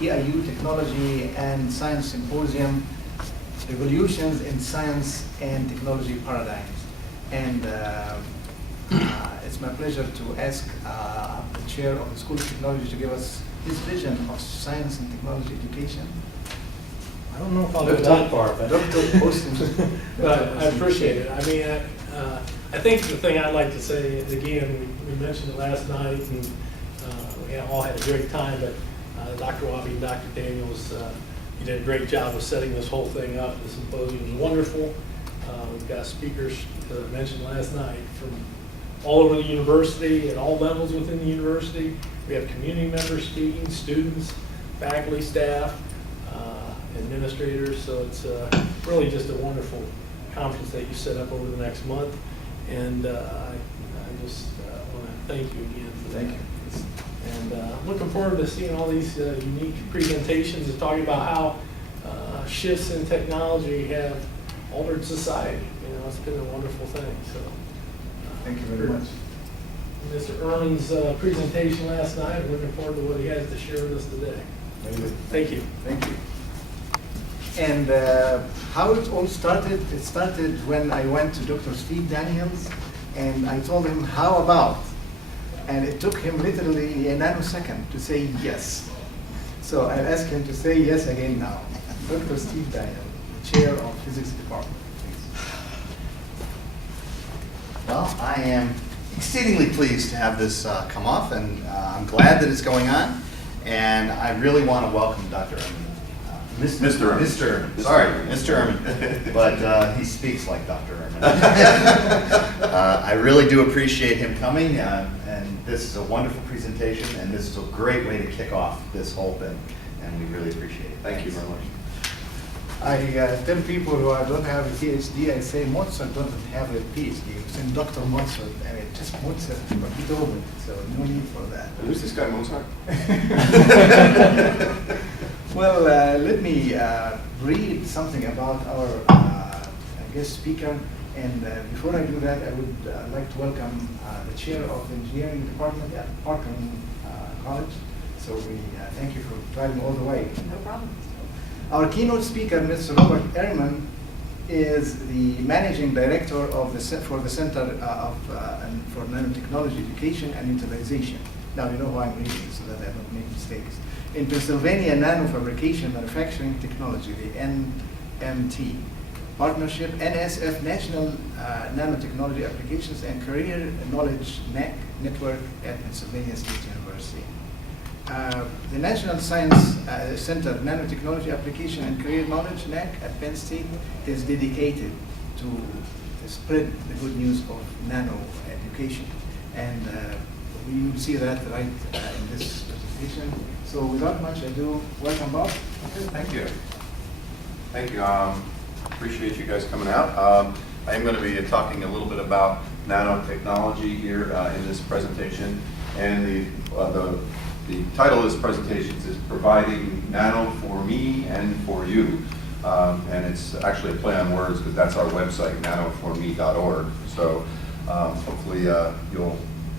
EIU Technology and Science Symposium, Revolutions in Science and Technology Paradigms. And it's my pleasure to ask the chair of the School of Technology to give us his vision of science and technology education. I don't know if I'll go that far, but Dr. Poston. but I appreciate it. I mean, I think the thing I'd like to say, again, we mentioned it last night, and we all had a great time, but Dr. Wabi and Dr. Daniels, you did a great job of setting this whole thing up. The symposium was wonderful. We've got speakers, as I mentioned last night, from all over the university, at all levels within the university. We have community members speaking, students, faculty, staff, administrators. So it's really just a wonderful conference that you set up over the next month. And I just want to thank you again for that. Thank you. And I'm looking forward to seeing all these unique presentations and talking about how shifts in technology have altered society. You know, it's been a wonderful thing. So, thank you very much. Mr. Ehrmann's presentation last night. I'm looking forward to what he has to share with us today. Thank you. Thank you. And how it all started, it started when I went to Dr. Steve Daniels and I told him, how about? And it took him literally a nanosecond to say yes. So I'll ask him to say yes again now. Dr. Steve Daniels, the chair of physics department, please. Well, I am exceedingly pleased to have this come off, and I'm glad that it's going on. And I really want to welcome Dr. Ehrmann. Mr. Ehrmann. Sorry, Mr. Ehrmann. But he speaks like Dr. Ehrmann. I really do appreciate him coming, and this is a wonderful presentation, and this is a great way to kick off this whole thing, and we really appreciate it. Thank you very much. I tell people who don't have a PhD, I say Mozart doesn't have a PhD. It's in Dr. Mozart, and it's just Mozart, but he told it, so no need for that. Who's this guy, Mozart? Well, let me read something about our guest speaker. And before I do that, I would like to welcome the chair of the engineering department at Parkland College. So we thank you for driving all the way. No problem. Our keynote speaker, Mr. Robert Ehrmann, is the managing director of the for the Center for Nanotechnology Education and Utilization. Now you know who I'm reading, so that I don't make mistakes. In Pennsylvania Nano Fabrication Manufacturing Technology, the NMT Partnership, NSF National Nanotechnology Applications and Career Knowledge NACK Network at Pennsylvania State University. The National Science Center Nanotechnology Application and Career Knowledge NACK at Penn State is dedicated to spread the good news of nano education. And we will see that right in this presentation. So without much ado, welcome Bob. Thank you. Thank you. Appreciate you guys coming out. I am going to be talking a little bit about nanotechnology here in this presentation, and the title of this presentation is Providing Nano for Me and for You. And it's actually a play on words because that's our website, nanoforme.org. So hopefully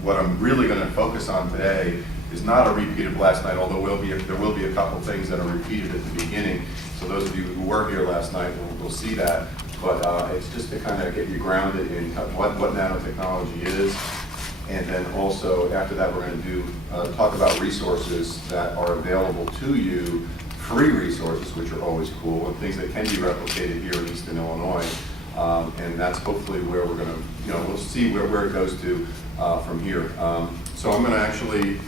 what I'm really going to focus on today is not a repeat of last night, although there will be a couple things that are repeated at the beginning. So those of you who were here last night will see that. But it's just to kind of get you grounded in what nanotechnology is. And then also, after that, we're going to do talk about resources that are available to you, free resources, which are always cool, and things that can be replicated here in Eastern Illinois. And that's hopefully where we're going to, we'll see where it goes to from here. So I'm going to actually,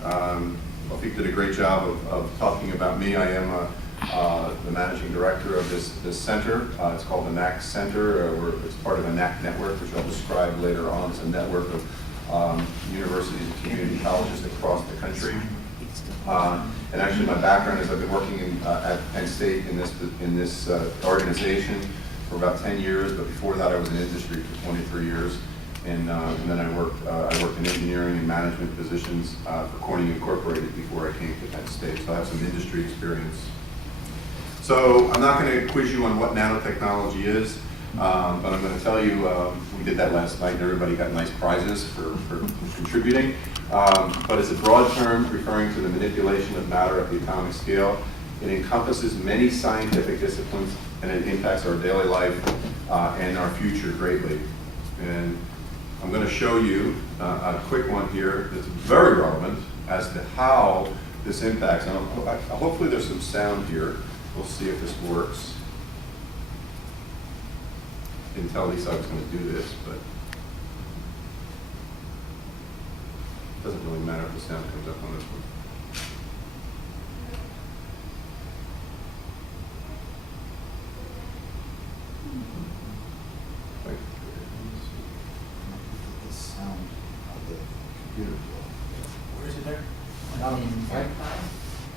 Rafik did a great job of talking about me. I am the managing director of this center. It's called the NACK Center. It's part of a NACK network, which I'll describe later on. It's a network of universities and community colleges across the country. And actually, my background is I've been working at Penn State in this organization for about 10 years. But before that, I was in industry for 23 years. And then I worked in engineering and management positions for Corning Incorporated before I came to Penn State. So I have some industry experience. So I'm not going to quiz you on what nanotechnology is. But I'm going to tell you, we did that last night, and everybody got nice prizes for contributing. But it's a broad term referring to the manipulation of matter at the atomic scale. It encompasses many scientific disciplines, and it impacts our daily life and our future greatly. And I'm going to show you a quick one here that's very relevant as to how this impacts. And hopefully there's some sound here. We'll see if this works. Didn't tell Lisa I was going to do this, but it doesn't really matter if the sound comes up on this one. Wait, The sound of the computer blow. Where is it there? Down, right?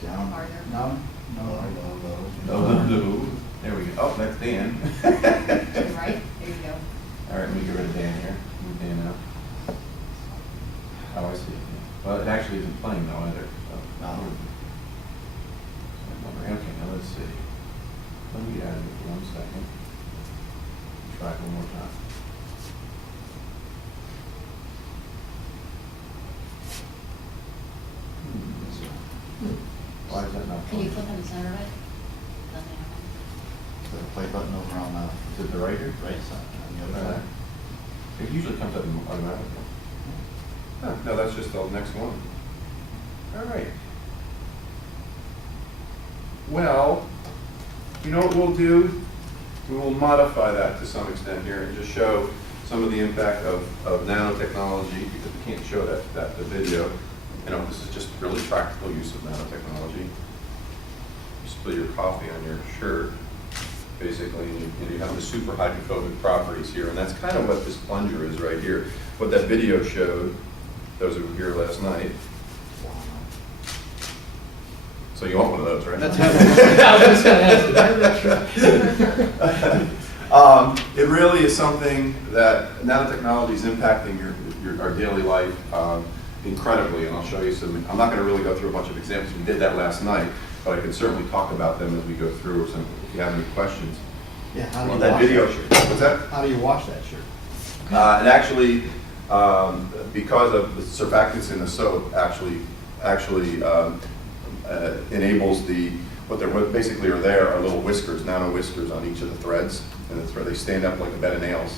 Down. Down? Low. Oh, there we go. Oh, that's Dan. Right, there you go. All right, let me get rid of Dan here. Move Dan out. Oh, I see. Well, it actually isn't playing though either. So. No. Okay, now let's see. Let me add it for 1 second. Try it one more time. Why is that not Can you playing? click on the center of it? Nothing happened. The play button over on the Is it the right here? right side, on the other side. It usually comes up automatically. Huh, no, that's just the next one. All right. Well, you know what we'll do? We will modify that to some extent here and just show some of the impact of nanotechnology, because we can't show that the video. You know, this is just really practical use of nanotechnology. You spill your coffee on your shirt, basically, and you have the super hydrophobic properties here, and that's kind of what this plunger is right here. What that video showed, those who were here last night. So you want one of those, right? That's I was just gonna ask you, that's right. It really is something that nanotechnology is impacting our daily life incredibly, and I'll show you some. I'm not going to really go through a bunch of examples. We did that last night, but I can certainly talk about them as we go through. Some, if you have any questions. Yeah, how do On you that wash video that shirt. shirt? What's that? How do you wash that shirt? It actually, because of the surfactants in the soap, actually enables what basically are there are little whiskers, nano whiskers on each of the threads, and they stand up like a bed of nails,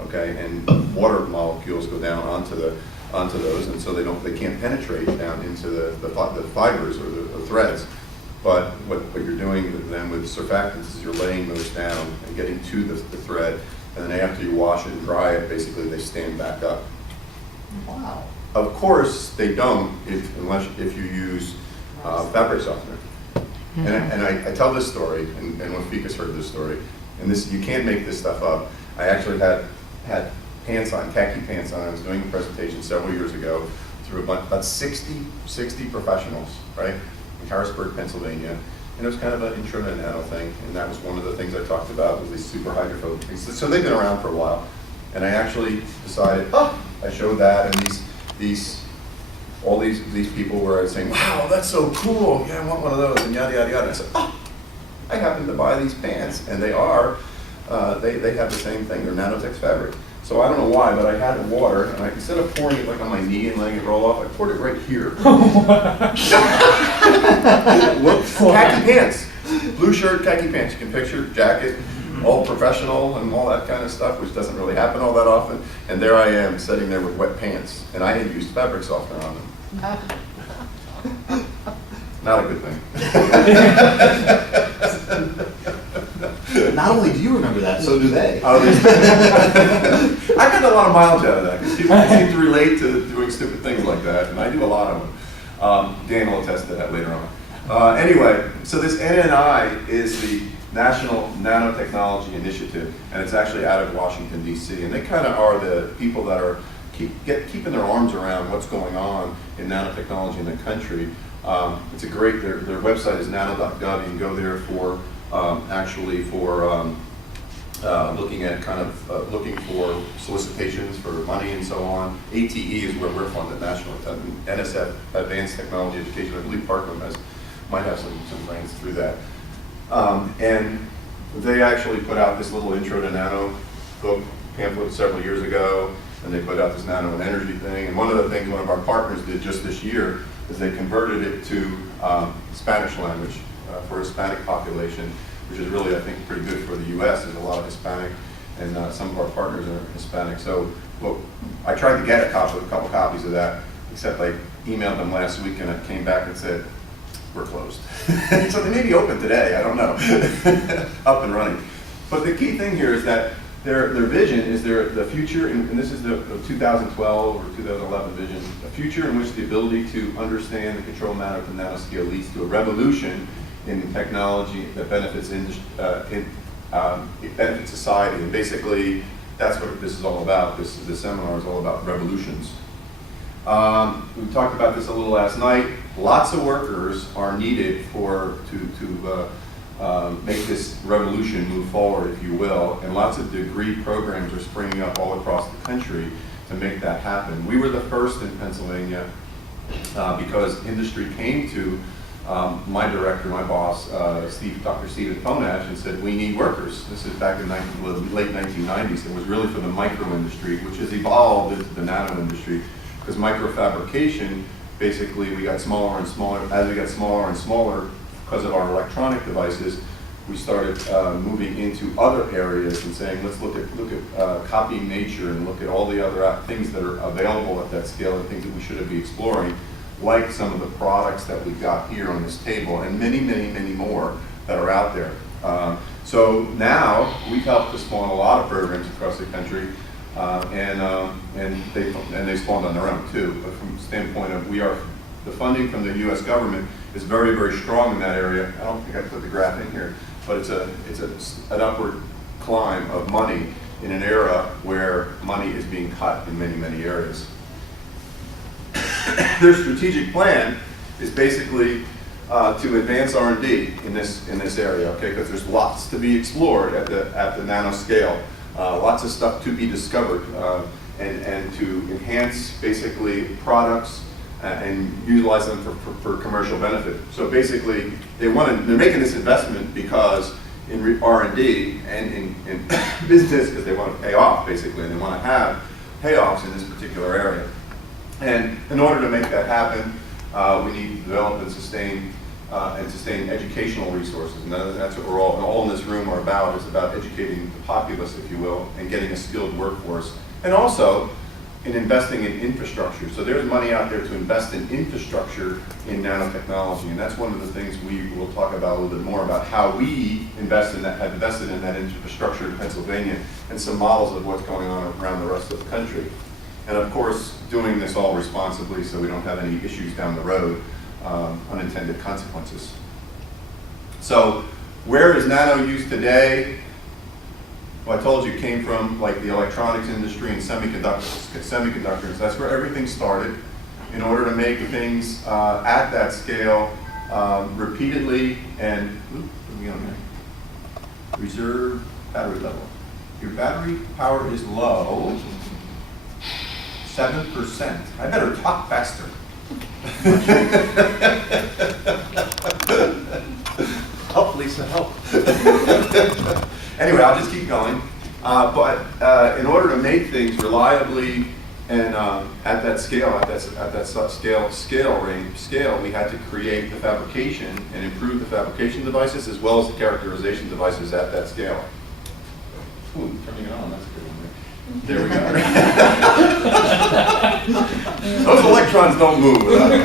okay? And water molecules go down onto those, and so they can't penetrate down into the fibers or the threads. But what you're doing then with surfactants is you're laying those down and getting to the thread, and then after you wash it and dry it, basically they stand back up. Wow. Of course, they don't if you use fabric softener. And I tell this story, and Wafika's heard this story, and this, you can't make this stuff up. I actually had pants on, khaki pants on. I was doing a presentation several years ago through about 60 professionals, right, in Harrisburg, Pennsylvania. And it was kind of an intro to nano thing, and that was one of the things I talked about, was these super hydrophobic things. So they've been around for a while. And I actually decided, I showed that, and all these people were saying, wow, that's so cool, yeah, I want one of those, and yada, yada, yada. I said, I happen to buy these pants, and they have the same thing, they're Nanotech fabric. So I don't know why, but I had the water, and instead of pouring it like on my knee and letting it roll off, I poured it right here. Whoops. Khaki pants, blue shirt, khaki pants. You can picture jacket, all professional and all that kind of stuff, which doesn't really happen all that often. And there I am, sitting there with wet pants, and I had used fabric softener on them. Not a good thing. Not only do you remember that, so do they. I got a lot of mileage out of that, because people seem to relate to doing stupid things like that, and I do a lot of them. Dan will attest to that later on. Anyway, so this NNI is the National Nanotechnology Initiative, and it's actually out of Washington, D.C., and they kind of are the people that are keeping their arms around what's going on in nanotechnology in the country. It's a great, their website is nano.gov. You can go there for looking at looking for solicitations for money and so on. ATE is where we're funded, National NSF, Advanced Technology Education. I believe Parkland might have some grants through that. And They actually put out this little intro to Nano book pamphlet several years ago, and they put out this Nano and Energy thing. And one of the things one of our partners did just this year is they converted it to Spanish language for Hispanic population, which is really, I think, pretty good for the U.S. There's a lot of Hispanic, and some of our partners are Hispanic. So, look, I tried to get a couple copies of that, except I emailed them last week, and it came back and said, we're closed. So they may be open today, I don't know, up and running. But the key thing here is that their vision is the future, and this is the 2012 or 2011 vision, a future in which the ability to understand the control matter at the nanoscale leads to a revolution in technology that benefits it benefits society. And basically, that's what this is all about. This seminar is all about revolutions. We talked about this a little last night. Lots of workers are needed to make this revolution move forward, if you will, and lots of degree programs are springing up all across the country to make that happen. We were the first in Pennsylvania because industry came to my director, my boss, Dr. Stephen Ponash, and said, we need workers. This is back in the late 1990s. It was really for the micro industry, which has evolved into the nano industry, because microfabrication, basically, we got smaller and smaller. As we got smaller and smaller, because of our electronic devices, we started moving into other areas and saying, let's look at copying nature and look at all the other things that are available at that scale and things that we should be exploring, like some of the products that we've got here on this table, and many, many, many more that are out there. So now we've helped to spawn a lot of programs across the country, and they spawned on their own too. But from the standpoint of the funding from the U.S. government is very, very strong in that area. I don't think I put the graph in here, but it's an upward climb of money in an era where money is being cut in many, many areas. Their strategic plan is basically to advance R&D in this area, okay? Because there's lots to be explored at the nano scale, lots of stuff to be discovered, and to enhance basically products and utilize them for commercial benefit. So basically, they're making this investment because in R&D and in business, because they want to pay off basically, and they want to have payoffs in this particular area. And in order to make that happen, we need to develop and sustain educational resources. And that's what we're all in this room are about, is about educating the populace, if you will, and getting a skilled workforce. And also in investing in infrastructure. So there's money out there to invest in infrastructure in nanotechnology. And that's one of the things we will talk about a little bit more about how we have invested in that infrastructure in Pennsylvania, and some models of what's going on around the rest of the country. And of course, doing this all responsibly so we don't have any issues down the road, unintended consequences. So where is nano used today? Well, I told you it came from like the electronics industry and semiconductors. That's where everything started. In order to make things at that scale repeatedly and reserve battery level. Your battery power is low. 7%. I better talk faster. Help, Lisa, help. Anyway, I'll just keep going. But in order to make things reliably and at that scale, at that scale, we had to create the fabrication and improve the fabrication devices as well as the characterization devices at that scale. Ooh, turning it on, that's a good one. There we go. Those electrons don't move without it.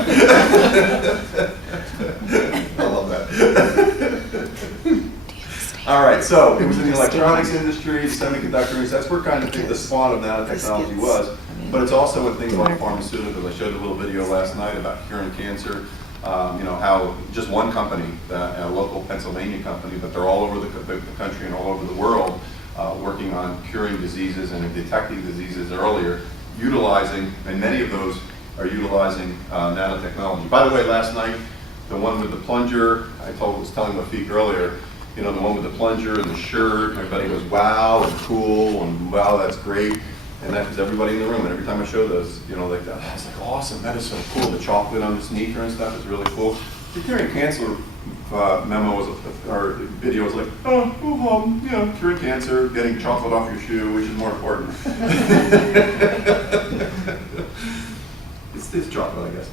I love that. All right, so it was in the electronics industry, semiconductors. That's where kind of the spawn of nanotechnology was. But it's also in things like pharmaceuticals. I showed a little video last night about curing cancer. How just one company, a local Pennsylvania company, but they're all over the country and all over the world, working on curing diseases and detecting diseases earlier, utilizing, and many of those are utilizing nanotechnology. By the way, last night, the one with the plunger, was telling Lafiq earlier, the one with the plunger and the shirt, everybody goes, wow, and cool, and wow, that's great. And that is everybody in the room. And every time I show those, like that, it's like, awesome, that is so cool. The chocolate on the sneaker and stuff is really cool. If you're curing memos or videos like, oh, go home, you know, curing cancer, getting chocolate off your shoe, which is more important. It's chocolate, I guess,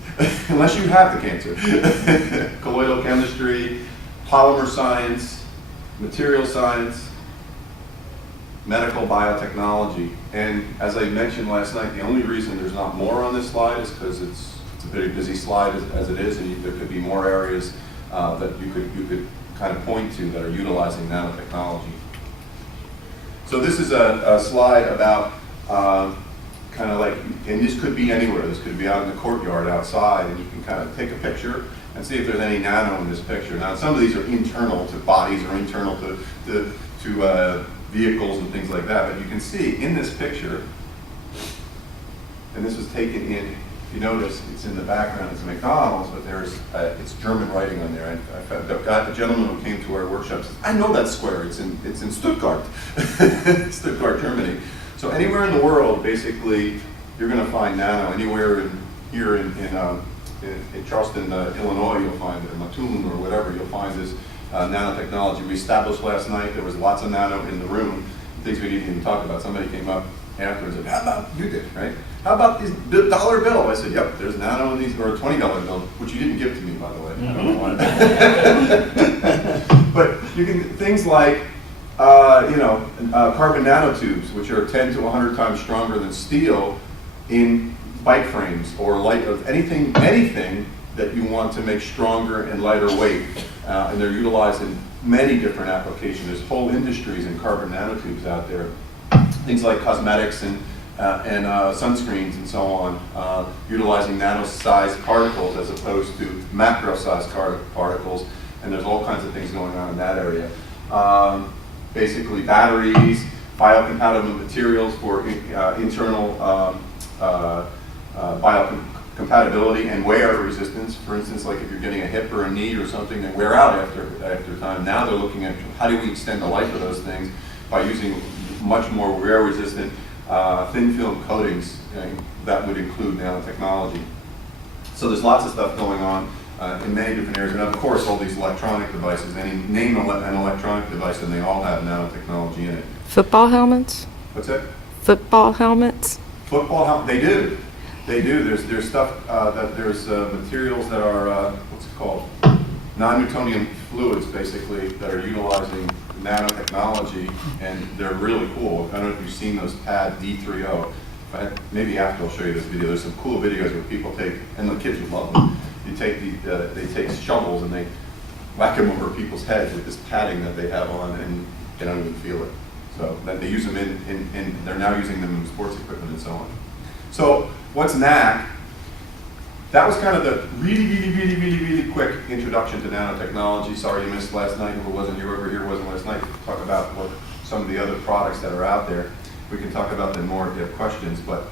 unless you have the cancer. Colloidal chemistry, polymer science, material science, medical biotechnology. And as I mentioned last night, the only reason there's not more on this slide is because it's a very busy slide as it is, and there could be more areas that you could kind of point to that are utilizing nanotechnology. So this is a slide about kind of like, and this could be anywhere. This could be out in the courtyard outside, and you can kind of take a picture and see if there's any nano in this picture. Now, some of these are internal to bodies or internal to vehicles and things like that, but you can see in this picture, and this was taken in, if you notice, it's in the background, it's a McDonald's, but there's, it's German writing on there. The gentleman who came to our workshop says, I know that square, it's in Stuttgart, Stuttgart, Germany. So anywhere in the world, basically, you're going to find nano. Anywhere here in Charleston, Illinois, you'll find it, in Mattoon or whatever, you'll find this nanotechnology. We established last night, there was lots of nano in the room, things we didn't even talk about. Somebody came up afterwards and said, how about, you did, right? How about this dollar bill? I said, yep, there's nano in these, or a $20 bill, which you didn't give to me, by the way. I don't know why. But you can, things like, carbon nanotubes, which are 10 to 100 times stronger than steel in bike frames or light of anything that you want to make stronger and lighter weight. And they're utilized in many different applications. There's whole industries in carbon nanotubes out there. Things like cosmetics and sunscreens and so on, utilizing nano-sized particles as opposed to macro-sized particles. And there's all kinds of things going on in that area. Basically batteries, biocompatible materials for internal biocompatibility and wear resistance. For instance, like if you're getting a hip or a knee or something that wear out after time, now they're looking at how do we extend the life of those things by using much more wear resistant thin film coatings that would include nanotechnology. So there's lots of stuff going on in many different areas, and of course all these electronic devices. Name an electronic device and they all have nanotechnology in it. Football helmets? What's that? Football helmets? Football helmets, they do. They do. There's stuff there's materials that are what's it called? Non-Newtonian fluids, basically, that are utilizing nanotechnology, and they're really cool. I don't know if you've seen those pad D30. Maybe after I'll show you this video. There's some cool videos where people take, and the kids would love them. You take they take shovels and they whack them over people's heads with this padding that they have on, and they don't even feel it. So that they use them in they're now using them in sports equipment and so on. So what's NACK? That was kind of the really quick introduction to nanotechnology. Sorry you missed last night. If it wasn't you over here, wasn't last night. Talk about what some of the other products that are out there. We can talk about them more if you have questions. But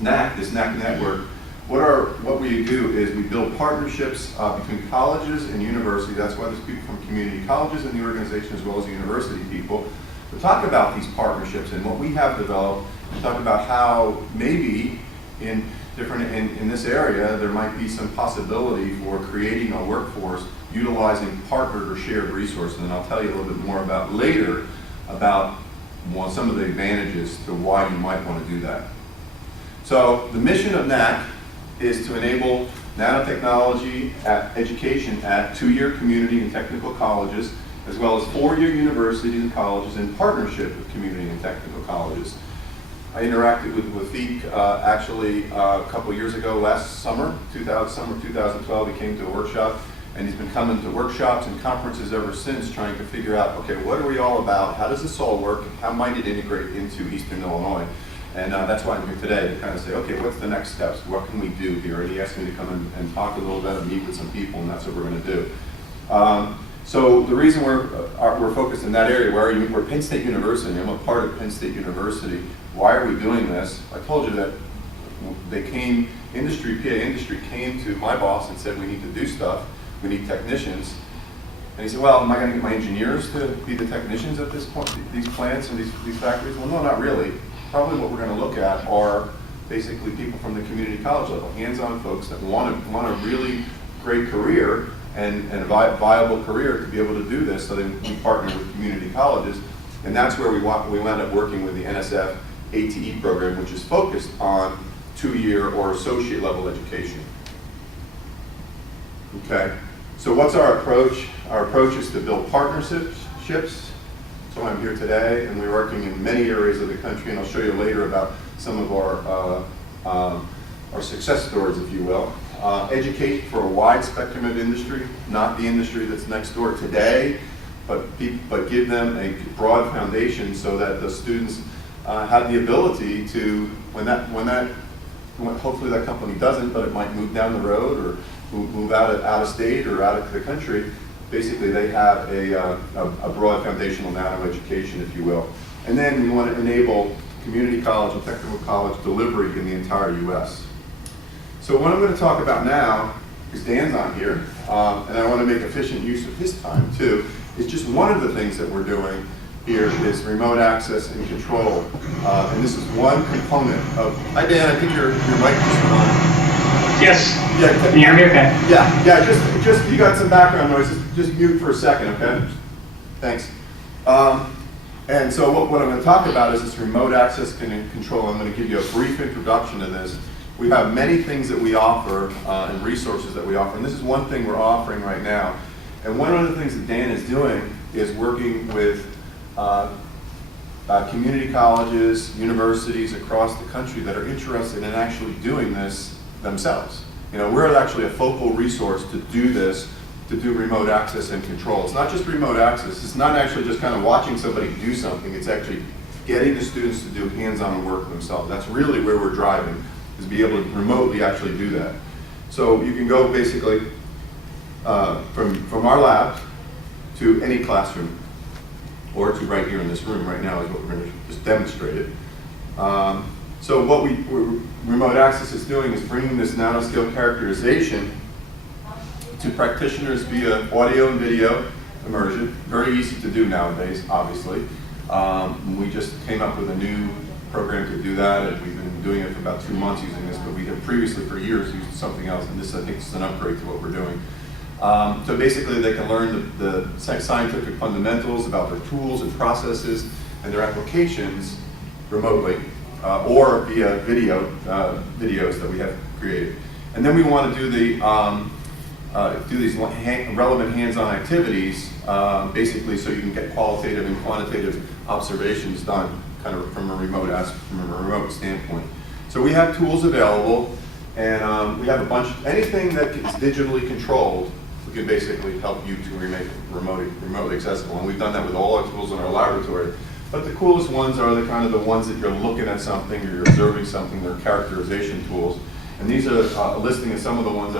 NACK, this NACK network, what we do is we build partnerships between colleges and universities. That's why there's people from community colleges in the organization as well as university people to talk about these partnerships and what we have developed, and talk about how maybe in this area there might be some possibility for creating a workforce utilizing partnered or shared resources. And I'll tell you a little bit more about later about some of the advantages to why you might want to do that. So the mission of NACK is to enable nanotechnology education at 2-year community and technical colleges, as well as 4-year universities and colleges in partnership with community and technical colleges. I interacted with Feek actually a couple years ago, last summer, summer 2012. He came to a workshop, and he's been coming to workshops and conferences ever since, trying to figure out, okay, what are we all about? How does this all work? And how might it integrate into Eastern Illinois? And that's why I'm here today, to kind of say, okay, what's the next steps? What can we do here? And he asked me to come in and talk a little bit and meet with some people, and that's what we're going to do. So the reason we're focused in that area, we're Penn State University. I'm a part of Penn State University. Why are we doing this? I told you that PA industry came to my boss and said, we need to do stuff. We need technicians. And he said, well, am I going to get my engineers to be the technicians at this point, these plants and these factories? Well, no, not really. Probably what we're going to look at are basically people from the community college level, hands-on folks that want a really great career and a viable career to be able to do this. So then we partnered with community colleges, and that's where we wound up working with the NSF ATE program, which is focused on 2-year or associate level education. Okay, so what's our approach? Our approach is to build partnerships. So I'm here today, and we're working in many areas of the country, and I'll show you later about some of our success stories, if you will. Educate for a wide spectrum of industry, not the industry that's next door today, but give them a broad foundation so that the students have the ability to, hopefully that company doesn't, but it might move down the road or move out of state or out of the country. Basically, they have a broad foundational nano education, if you will. And then we want to enable community college and technical college delivery in the entire U.S. So what I'm going to talk about now, because Dan's on here, and I want to make efficient use of his time too, is just one of the things that we're doing here is remote access and control. And this is one component of, hi Dan, I think your mic is on. Yes. Yeah, can you hear me okay? Yeah, just you got some background noise, just mute for a second, okay? Thanks. And so what I'm going to talk about is this remote access and control. I'm going to give you a brief introduction to this. We have many things that we offer and resources that we offer, and this is one thing we're offering right now. And one of the things that Dan is doing is working with community colleges, universities across the country that are interested in actually doing this themselves. You know, we're actually a focal resource to do this, to do remote access and control. It's not just remote access. It's not actually just kind of watching somebody do something. It's actually getting the students to do hands-on work themselves. That's really where we're driving, is be able to remotely actually do that. So you can go basically from our lab to any classroom, or to right here in this room right now is what we're going to just demonstrate it. So what remote access is doing is bringing this nanoscale characterization to practitioners via audio and video immersion. Very easy to do nowadays, obviously. We just came up with a new program to do that, and we've been doing it for about 2 months using this, but we have previously for years used something else, and this I think is an upgrade to what we're doing. So basically they can learn the scientific fundamentals about their tools and processes and their applications remotely, or via videos that we have created. And then we want to do these relevant hands-on activities, basically so you can get qualitative and quantitative observations done kind of from a remote standpoint. So we have tools available, and we have a bunch, anything that is digitally controlled, we can basically help you to make remotely accessible. And we've done that with all our tools in our laboratory. But the coolest ones are the kind of the ones that you're looking at something or you're observing something, they're characterization tools. And these are a listing of some of the ones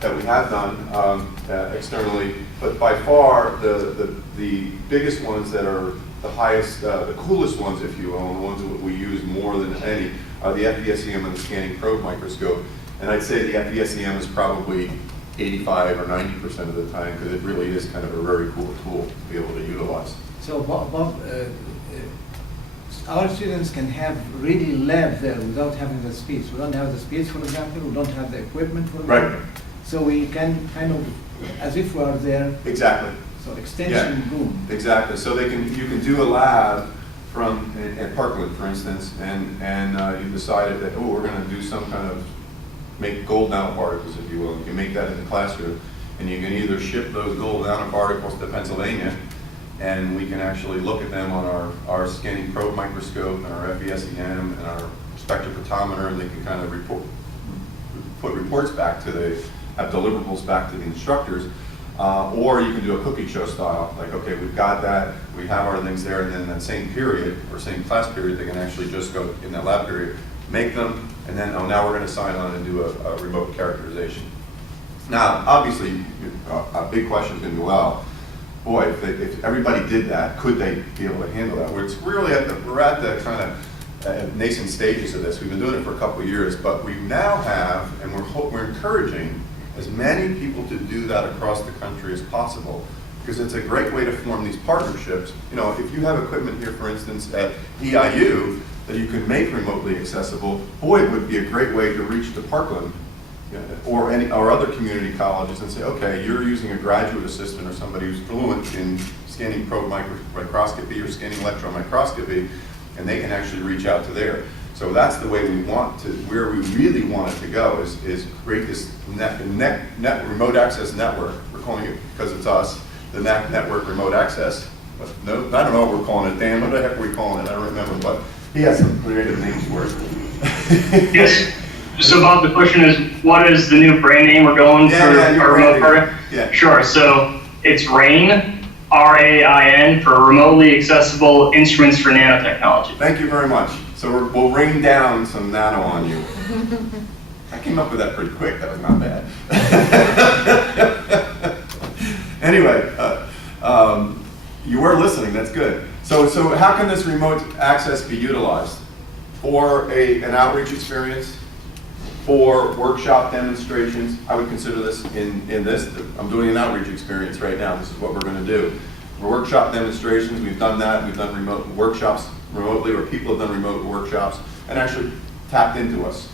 that we have done externally. But by far, the biggest ones that are the highest, the coolest ones, if you will, and the ones that we use more than any, are the FESEM and the scanning probe microscope. And I'd say the FESEM is probably 85 or 90% of the time, because it really is kind of a very cool tool to be able to utilize. So Bob, our students can have really lab there without having the space. We don't have the space, for example. We don't have the equipment, for example. Right. So we can kind of, as if we are there. Exactly. So extension room. Exactly. So you can do a lab from at Parkland, for instance, and you decided that, oh, we're going to do some kind of make gold nanoparticles, if you will. You can make that in the classroom, and you can either ship those gold nanoparticles to Pennsylvania, and we can actually look at them on our scanning probe microscope and our FESEM and our spectrophotometer, and they can kind of put reports back to have deliverables back to the instructors. Or you can do a cookie show style, like, okay, we've got that, we have our things there, and then in that same period, or same class period, they can actually just go in that lab period, make them, and then, oh, now we're going to sign on and do a remote characterization. Now, obviously, a big question is going to be, well, boy, if everybody did that, could they be able to handle that? We're at the kind of nascent stages of this. We've been doing it for a couple of years, but we now have, and we're encouraging as many people to do that across the country as possible, because it's a great way to form these partnerships. You know, if you have equipment here, for instance, at EIU that you can make remotely accessible, boy, it would be a great way to reach to Parkland or other community colleges and say, okay, you're using a graduate assistant or somebody who's fluent in scanning probe microscopy or scanning electron microscopy, and they can actually reach out to there. So that's the way we want to, where we really want it to go is create this remote access network. We're calling it, because it's us, the NACK network remote access. But no, I don't know what we're calling it. Dan, what the heck are we calling it? I don't remember, but he has some creative names for it. Yes. So Bob, the question is, what is the new brand name we're going for our remote program? Yeah. Sure. So it's RAIN, R-A-I-N, for Remotely Accessible Instruments for Nanotechnology. Thank you very much. So we'll rain down some nano on you. I came up with that pretty quick. That was not bad. Anyway, you were listening. That's good. So how can this remote access be utilized? For an outreach experience, for workshop demonstrations. I would consider this in this. I'm doing an outreach experience right now. This is what we're going to do. For workshop demonstrations, we've done that. We've done remote workshops remotely, or people have done remote workshops and actually tapped into us.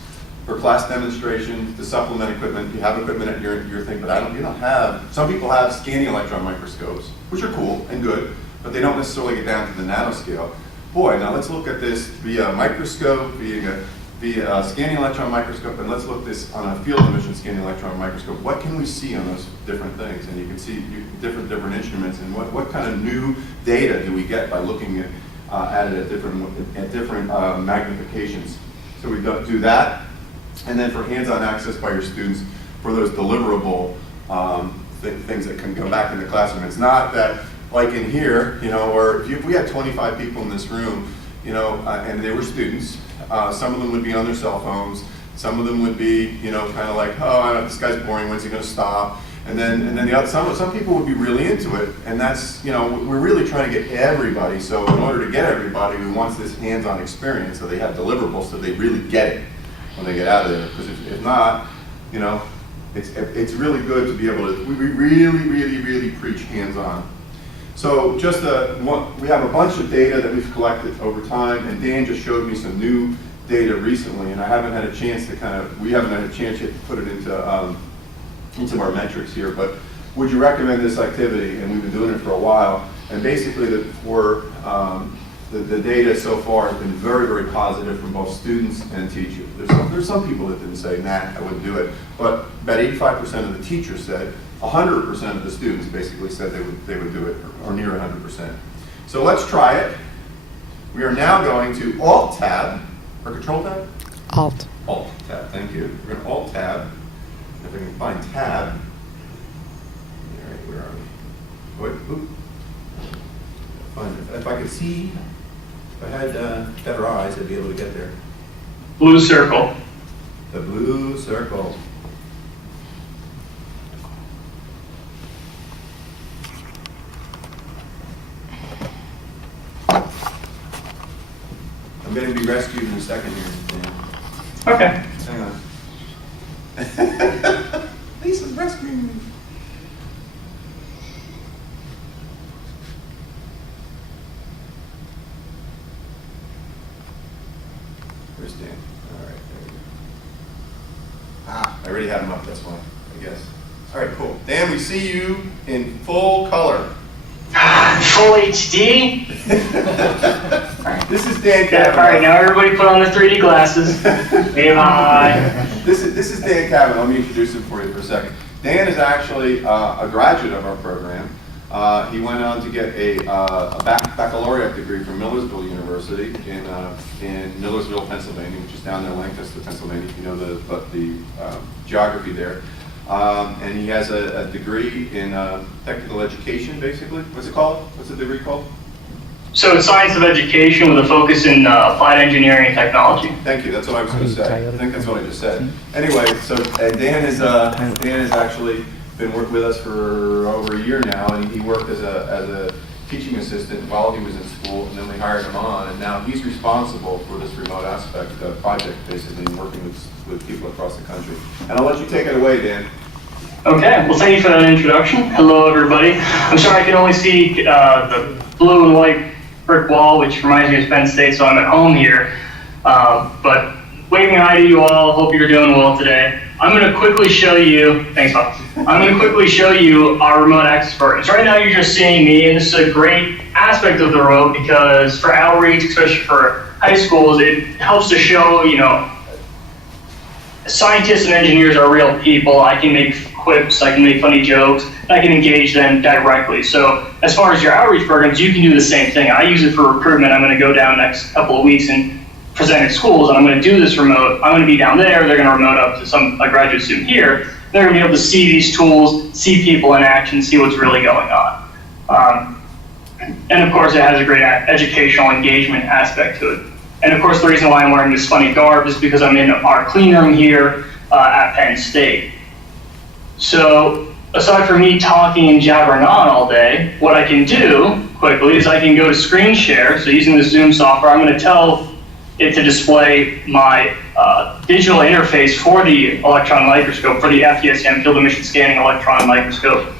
For class demonstrations, to supplement equipment, you have equipment at your thing, but you don't have, some people have scanning electron microscopes, which are cool and good, but they don't necessarily get down to the nanoscale. Boy, now let's look at this via a microscope, via a scanning electron microscope, and let's look at this on a field emission scanning electron microscope. What can we see on those different things? And you can see different instruments, and what kind of new data do we get by looking at it at different magnifications. So we do that, and then for hands-on access by your students for those deliverable things that can go back in the classroom. It's not that, like in here, or if we had 25 people in this room, and they were students, some of them would be on their cell phones, some of them would be, kind of like, oh, I don't know, this guy's boring, when's he going to stop? And then the other, some people would be really into it, and that's, we're really trying to get everybody. So in order to get everybody, we want this hands-on experience, so they have deliverables, so they really get it when they get out of there. Because if not, it's really good to be able to. We really preach hands-on. So just we have a bunch of data that we've collected over time, and Dan just showed me some new data recently, and I haven't had a chance to we haven't had a chance yet to put it into our metrics here. But would you recommend this activity? And we've been doing it for a while, and basically the data so far has been very positive from both students and teachers. There's some people that didn't say, nah, I wouldn't do it, but about 85% of the teachers said. 100% of the students basically said they would do it, or near 100%. So let's try it. We are now going to Alt-Tab, or Control-Tab? Alt. Alt-Tab, thank you. We're going to Alt-Tab. If I can find Tab. All right, where are we? Wait, oop. If I could see, if I had better eyes, I'd be able to get there. Blue circle. The blue circle. I'm going to be rescued in a second here, Dan. Okay. Hang on. Lisa's rescuing me. Where's Dan? All right, there we go. I already have him up, that's why, I guess. All right, cool. Dan, we see you in full color. Full HD. This is Dan Yeah, Kavanaugh. all right, now everybody put on the 3D glasses. Hey, hi. This is Dan Kavanaugh. Let me introduce him for you for a second. Dan is actually a graduate of our program. He went on to get a baccalaureate degree from Millersville University in Millersville, Pennsylvania, which is down there, Lancaster, Pennsylvania, if you know the geography there. And he has a degree in technical education, basically. What's it called? What's the degree called? So it's science of education with a focus in applied engineering and technology. Thank you. That's what I was going to say. I think that's what I just said. Anyway, so Dan has actually been working with us for over a year now, and he worked as a teaching assistant while he was in school, and then we hired him on, and now he's responsible for this remote aspect project, basically, and working with people across the country. And I'll let you take it away, Dan. Okay, well thank you for that introduction. Hello everybody. I'm sorry I can only see the blue and white brick wall, which reminds me of Penn State, so I'm at home here. But waving hi to you all. Hope you're doing well today. I'm going to quickly show you, thanks Bob. I'm going to quickly show you our remote access programs. Right now you're just seeing me, and this is a great aspect of the remote because for outreach, especially for high schools, it helps to show, you know, scientists and engineers are real people. I can make quips, I can make funny jokes, and I can engage them directly. So as far as your outreach programs, you can do the same thing. I use it for recruitment. I'm going to go down next couple of weeks and present at schools, and I'm going to do this remote. I'm going to be down there. They're going to remote up to a graduate student here. They're going to be able to see these tools, see people in action, see what's really going on. And of course, it has a great educational engagement aspect to it. And of course, the reason why I'm wearing this funny garb is because I'm in our clean room here at Penn State. So aside from me talking and jabbering on all day, what I can do quickly is I can go to screen share. So using the Zoom software, I'm going to tell it to display my digital interface for the electron microscope, for the FESM, field emission scanning electron microscope.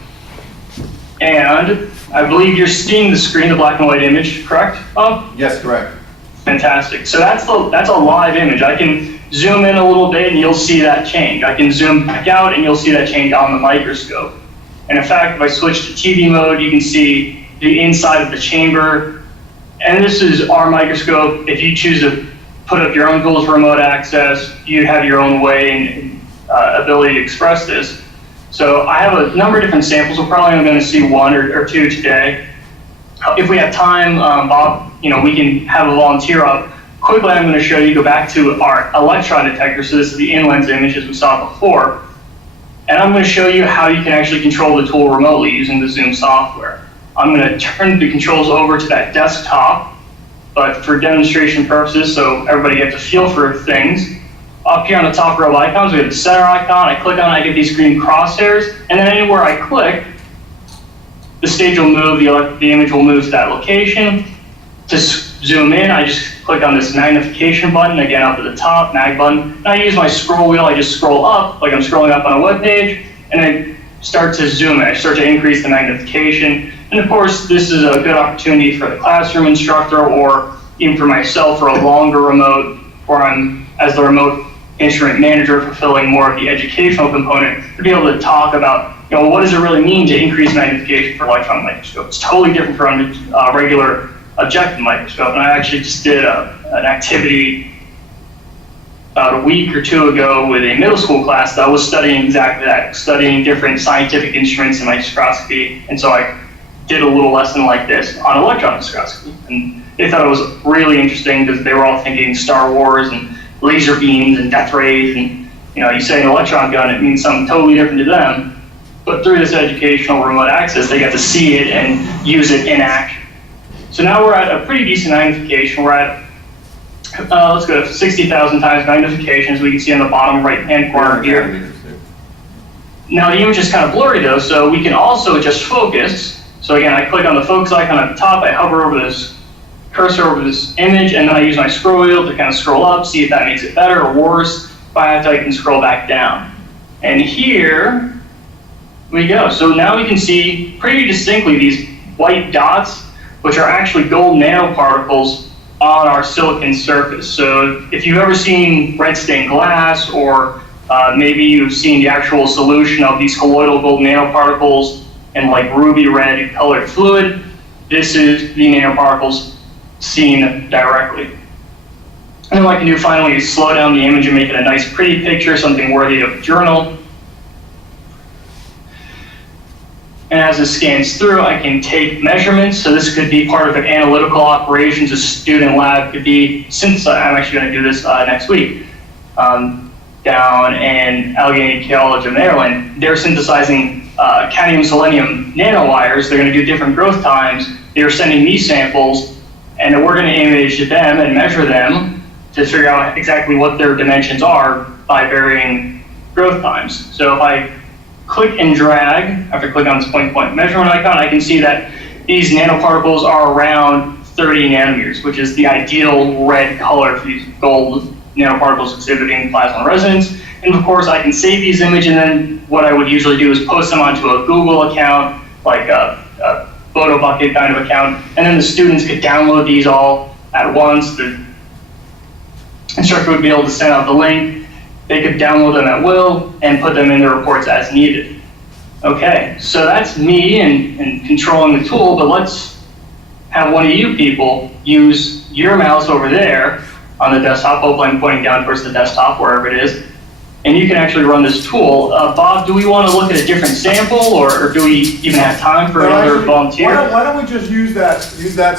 And I believe you're seeing the screen, the black and white image, correct? Oh, Yes, correct. fantastic. So that's a live image. I can zoom in a little bit and you'll see that change. I can zoom back out and you'll see that change on the microscope. And in fact, if I switch to TV mode, you can see the inside of the chamber. And this is our microscope. If you choose to put up your own tools for remote access, you have your own way and ability to express this. So I have a number of different samples. We're probably only going to see one or two today. If we have time, Bob, you know, we can have a volunteer up. Quickly, I'm going to show you, go back to our electron detector. So this is the in-lens image as we saw before. And I'm going to show you how you can actually control the tool remotely using the Zoom software. I'm going to turn the controls over to that desktop, but for demonstration purposes, so everybody gets a feel for things. Up here on the top row of icons, we have the center icon. I click on it, I get these green crosshairs, and then anywhere I click, the stage will move, the image will move to that location. To zoom in, I just click on this magnification button, again up at the top, mag button. And I use my scroll wheel, I just scroll up, like I'm scrolling up on a web page, and I start to zoom in. I start to increase the magnification. And of course, this is a good opportunity for the classroom instructor or even for myself for a longer remote, where I'm, as the remote instrument manager, fulfilling more of the educational component, to be able to talk about, you know, what does it really mean to increase magnification for electron microscope? It's totally different from a regular objective microscope. And I actually just did an activity about a week or two ago with a middle school class that was studying exactly that, studying different scientific instruments in microscopy. And so I did a little lesson like this on electron microscopy. And they thought it was really interesting because they were all thinking Star Wars and laser beams and death rays. And, you know, you say an electron gun, it means something totally different to them. But through this educational remote access, they got to see it and use it in action. So now we're at a pretty decent magnification. We're at, let's go to 60,000 times magnification, as we can see on the bottom right-hand corner here. Now the image is kind of blurry though, so we can also adjust focus. So again, I click on the focus icon at the top, I hover over this cursor over this image, and then I use my scroll wheel to kind of scroll up, see if that makes it better or worse. If I have to, I can scroll back down. And here we go. So now we can see pretty distinctly these white dots, which are actually gold nanoparticles on our silicon surface. So if you've ever seen red stained glass, or maybe you've seen the actual solution of these colloidal gold nanoparticles in like ruby red colored fluid, this is the nanoparticles seen directly. And then what I can do finally is slow down the image and make it a nice pretty picture, something worthy of a journal. And as it scans through, I can take measurements. So this could be part of an analytical operations. A student lab could be, since I'm actually going to do this next week, down in Allegheny College of Maryland, they're synthesizing cadmium selenium nanowires. They're going to do different growth times. They're sending me samples, and we're going to image them and measure them to figure out exactly what their dimensions are by varying growth times. So if I click and drag, after clicking on this point-to-point measurement icon, I can see that these nanoparticles are around 30 nanometers, which is the ideal red color for these gold nanoparticles exhibiting plasma resonance. And of course, I can save these images, and then what I would usually do is post them onto a Google account, like a photo bucket kind of account, and then the students could download these all at once. Instructor would be able to send out the link. They could download them at will and put them in their reports as needed. Okay, so that's me and controlling the tool, but let's have one of you people use your mouse over there on the desktop, hopefully I'm pointing down towards the desktop, wherever it is, and you can actually run this tool. Bob, do we want to look at a different sample, or do we even have time for another volunteer? Why don't we just use that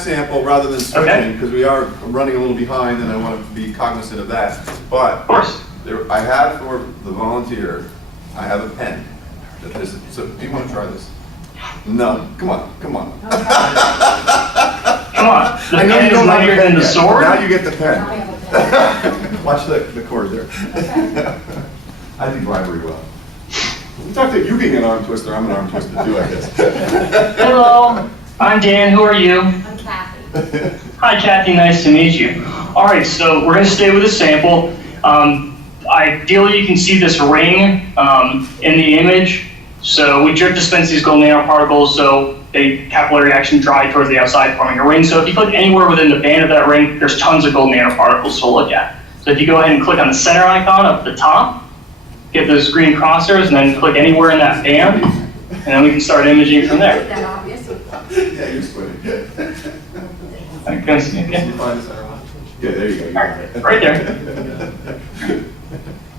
sample rather than switching, because we are running a little behind and I want to be cognizant of that. But Of course. I have for the volunteer, I have a pen. So do you want to try this? No, come on. Come on, the pen is lighter than the sword? Now you get the pen. Now I have a pen. Watch the cord there. I do bribery well. We talked to you being an arm twister, I'm an arm twister too, I guess. Hello, I'm Dan, who are you? I'm Kathy. Hi Kathy, nice to meet you. All right, so we're gonna stay with a sample. Ideally, you can see this ring in the image. So we drip dispense these gold nanoparticles so they capillary action dry towards the outside, forming a ring. So if you click anywhere within the band of that ring, there's tons of gold nanoparticles to look at. So if you go ahead and click on the center icon up at the top, get those green crosshairs, and then click anywhere in that band, and then we can start imaging from there. That obvious. Yeah, you're squinting. Okay. Can you find the center one? Yeah, there you go. You got it. Right there.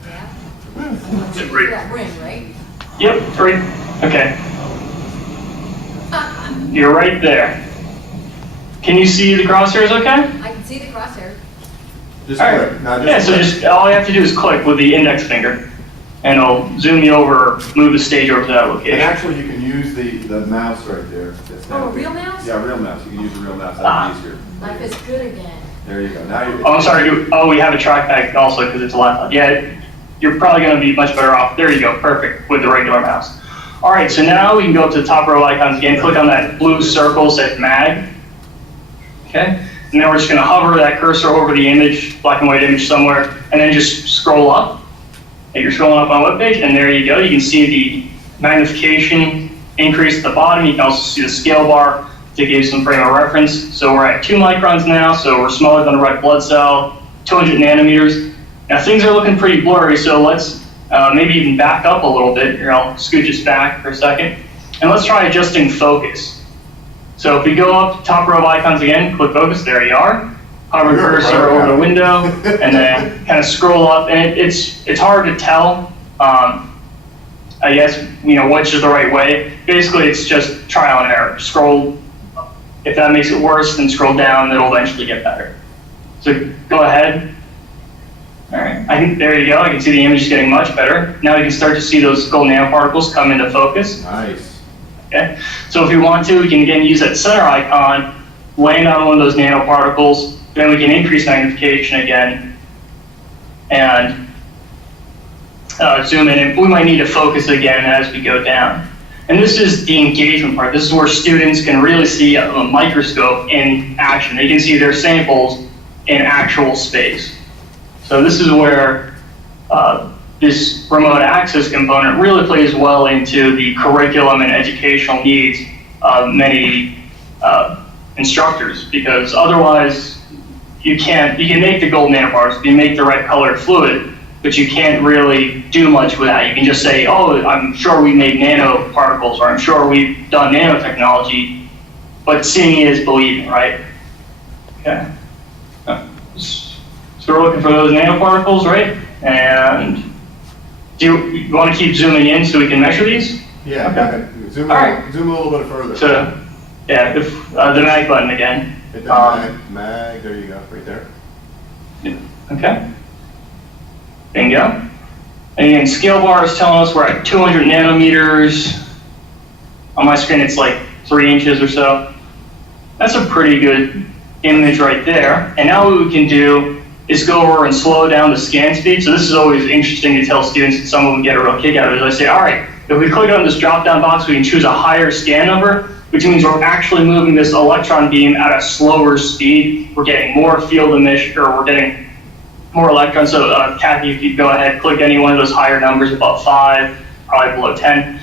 Yeah. That ring, right? Yep, free. Okay. You're right there. Can you see the crosshairs okay? I can see the crosshair. Just All right. click. Now Yeah, so click. just all you have to do is click with the index finger, and it'll zoom you over, move the stage over to that And location. actually, you can use the mouse right there. That's Oh, a down real there. mouse? Yeah, real mouse. You can use a real mouse. That'd be easier. Life is good again. There you go. Now you. Oh, I'm sorry. We have a trackpad also because it's a laptop. Yeah, you're probably going to be much better off. There you go. Perfect with the regular mouse. All right, so now we can go up to the top row icons again. Click on that blue circle, set mag. Okay. And then we're just going to hover that cursor over the image, black and white image somewhere, and then just scroll up. And you're scrolling up on a web page, and there you go. You can see the magnification increase at the bottom. You can also see the scale bar to give you some frame of reference. So we're at 2 microns now, so we're smaller than a red blood cell, 200 nanometers. Now things are looking pretty blurry, so let's maybe even back up a little bit. Here, I'll scooch us back for a second. And let's try adjusting focus. So if we go up top row of icons again, click focus, there you are. Hover cursor over the window, and then kind of scroll up, and it's hard to tell, I guess, which is the right way. Basically, it's just trial and error. Scroll, if that makes it worse, then scroll down, it'll eventually get better. So go ahead. All right, I think there you go. I can see the image is getting much better. Now you can start to see those gold nanoparticles come into focus. Nice. Okay, so if we want to, we can again use that center icon, land on one of those nanoparticles, then we can increase magnification again, and zoom in, and we might need to focus again as we go down. And this is the engagement part. This is where students can really see a microscope in action. They can see their samples in actual space. So this is where this remote access component really plays well into the curriculum and educational needs of many instructors, because otherwise you can make the gold nanoparticles, you make the right colored fluid, but you can't really do much with that. You can just say, oh, I'm sure we made nanoparticles, or I'm sure we've done nanotechnology, but seeing is believing, right? Okay. So we're looking for those nanoparticles, right? And do you want to keep zooming in so we can measure these? Yeah, go ahead. Zoom All right. Zoom a little bit further. So, yeah, if, the mag button again. Hit that mag, there you go, right there. Okay. Bingo. And again, scale bar is telling us we're at 200 nanometers. On my screen, it's like 3 inches or so. That's a pretty good image right there. And now what we can do is go over and slow down the scan speed. So this is always interesting to tell students, and some of them get a real kick out of it. I say, all right, if we click on this drop-down box, we can choose a higher scan number, which means we're actually moving this electron beam at a slower speed. We're getting more field emission, or we're getting more electrons. So Kathy, if you go ahead, click any one of those higher numbers, above 5, probably below 10.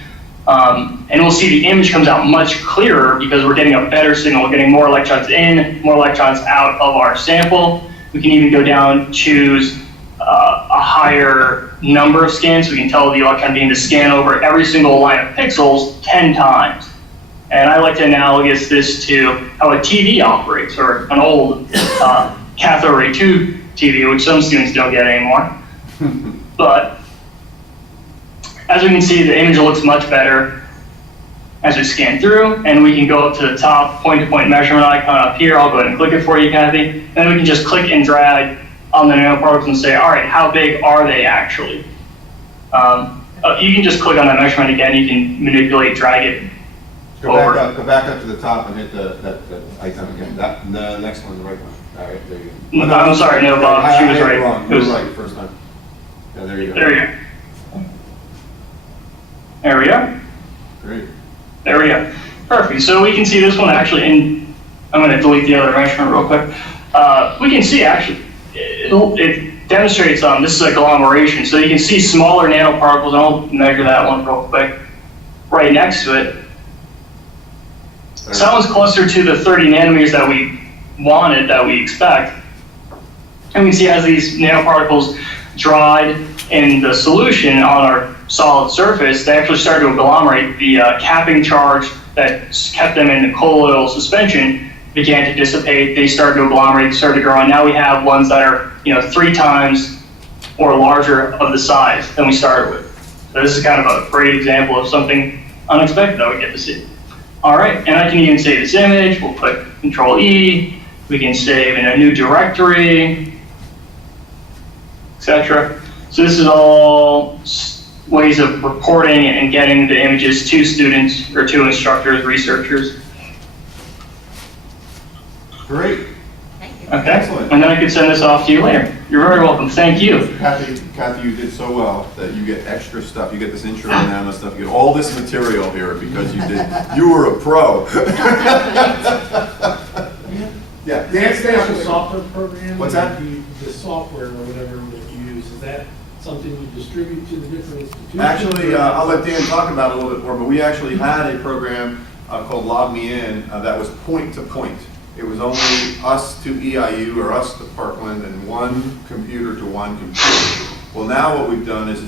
And we'll see the image comes out much clearer because we're getting a better signal. We're getting more electrons in, more electrons out of our sample. We can even go down, choose a higher number of scans. We can tell the electron beam to scan over every single line of pixels 10 times. And I like to analogous this to how a TV operates, or an old cathode ray tube TV, which some students don't get anymore. But as we can see, the image looks much better as we scan through, and we can go up to the top point-to-point measurement icon up here. I'll go ahead and click it for you, Kathy. Then we can just click and drag on the nanoparticles and say, all right, how big are they actually? You can just click on that measurement again. You can manipulate, drag it over. Go back up to the top and hit that icon again. The next one's the right one. All right, there you go. No, I'm sorry, no, Bob, she was right. Wrong. You were right first time. Yeah, there you go. There you go. There we go. Great. There we go. Perfect. So we can see this one actually in, I'm going to delete the other measurement real quick. We can see actually, it demonstrates this is agglomeration. So you can see smaller nanoparticles, and I'll measure that one real quick. Right next to it. So that one's closer to the 30 nanometers that we wanted, that we expect. And we can see as these nanoparticles dried in the solution on our solid surface, they actually started to agglomerate. The capping charge that kept them in the colloidal suspension began to dissipate. They started to agglomerate, started to grow, and now we have ones that are 3 times or larger of the size than we started with. So this is kind of a great example of something unexpected that we get to see. All right, and I can even save this image. We'll put Control E. We can save in a new directory, etc. So this is all ways of reporting and getting the images to students or to instructors, researchers. Great. Thank you. Okay, Excellent. and then I could send this off to you later. You're very welcome. Thank you. Kathy, you did so well that you get extra stuff. You get this intro and nano stuff. You get all this material here because you were a pro. Yeah. The special software program. What's that? The software or whatever that you use, is that something you distribute to the different institutions? Actually, I'll let Dan talk about it a little bit more, but we actually had a program called Log Me In that was point to point. It was only us to EIU or us to Parkland and one computer to one computer. Well, now what we've done is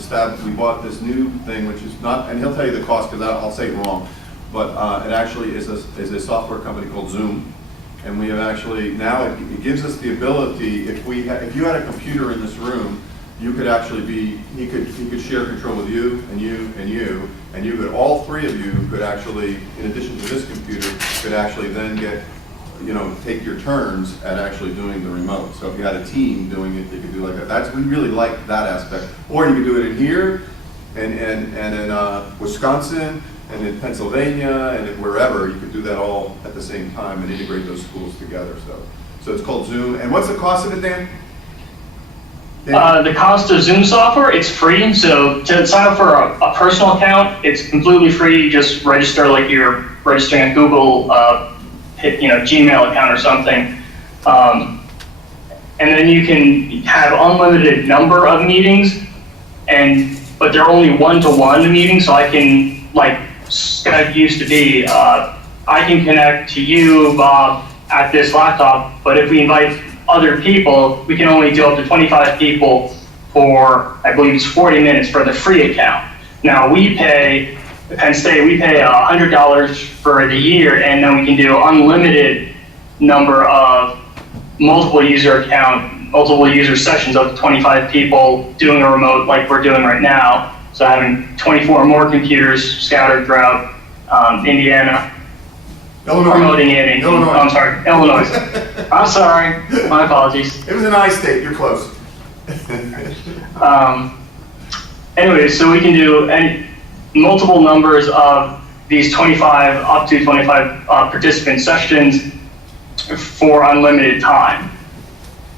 we bought this new thing, which is not, and he'll tell you the cost because I'll say it wrong, but it actually is a software company called Zoom. And we have actually, now it gives us the ability, if you had a computer in this room, you could actually he could share control with you, and you, and you, and you could, all 3 of you could actually, in addition to this computer, could actually then get, take your turns at actually doing the remote. So if you had a team doing it, you could do like that. We really like that aspect. Or you could do it in here, and in Wisconsin, and in Pennsylvania, and in wherever. You could do that all at the same time and integrate those schools together. So it's called Zoom. And what's the cost of it, Dan? The cost of Zoom software, it's free. So to sign up for a personal account, it's completely free. You just register like you're registering a Google Gmail account or something. And then you can have unlimited number of meetings, but they're only one-to-one meetings. So I can, like Skype used to be, I can connect to you, Bob, at this laptop, but if we invite other people, we can only do up to 25 people for, I believe it's 40 minutes for the free account. Now we pay, at Penn State, we pay $100 for the year, and then we can do unlimited number of multiple user sessions up to 25 people doing a remote like we're doing right now. So having 24 more computers scattered throughout Indiana. Illinois. Promoting it. Illinois. I'm sorry, Illinois. I'm sorry, my apologies. It was an I state, you're close. Anyway, so we can do multiple numbers of these 25, up to 25 participant sessions for unlimited time.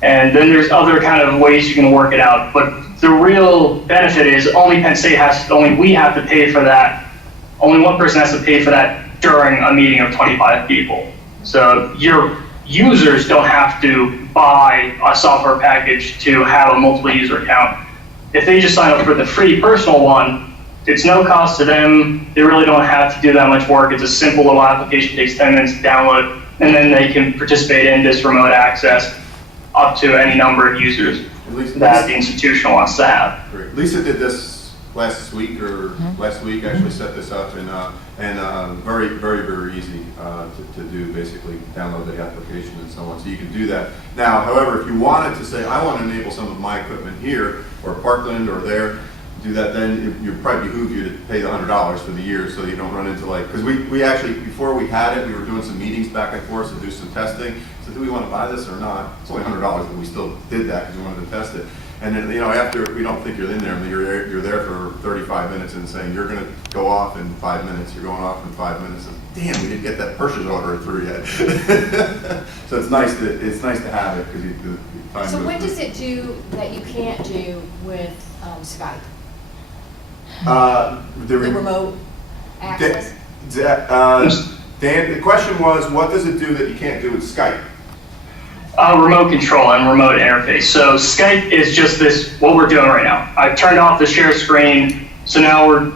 And then there's other kind of ways you can work it out. But the real benefit is only Penn State only we have to pay for that. Only one person has to pay for that during a meeting of 25 people. So your users don't have to buy a software package to have a multiple user account. If they just sign up for the free personal one, it's no cost to them. They really don't have to do that much work. It's a simple little application, takes 10 minutes to download, and then they can participate in this remote access. up to any number of users that the institution wants to have. Great. Lisa did this last week actually set this up, and very, very, very easy to do, basically download the application and so on. So you can do that. Now, however, if you wanted to say, I want to enable some of my equipment here, or Parkland, or there, do that, then you'd probably behoove you to pay the $100 for the year, so you don't run into like, because we actually, before we had it, we were doing some meetings back and forth to do some testing. So do we want to buy this or not? It's only $100, but we still did that because we wanted to test it. And then, you know, after we don't think you're in there, and you're there for 35 minutes and saying you're going to go off in 5 minutes, you're going off in 5 minutes, and damn, we didn't get that purchase order through yet. So it's nice to have it because the time. So what does it do that you can't do with Skype? The remote access? Dan, the question was, what does it do that you can't do with Skype? Remote control and remote interface. So Skype is just this, what we're doing right now. I've turned off the share screen, so now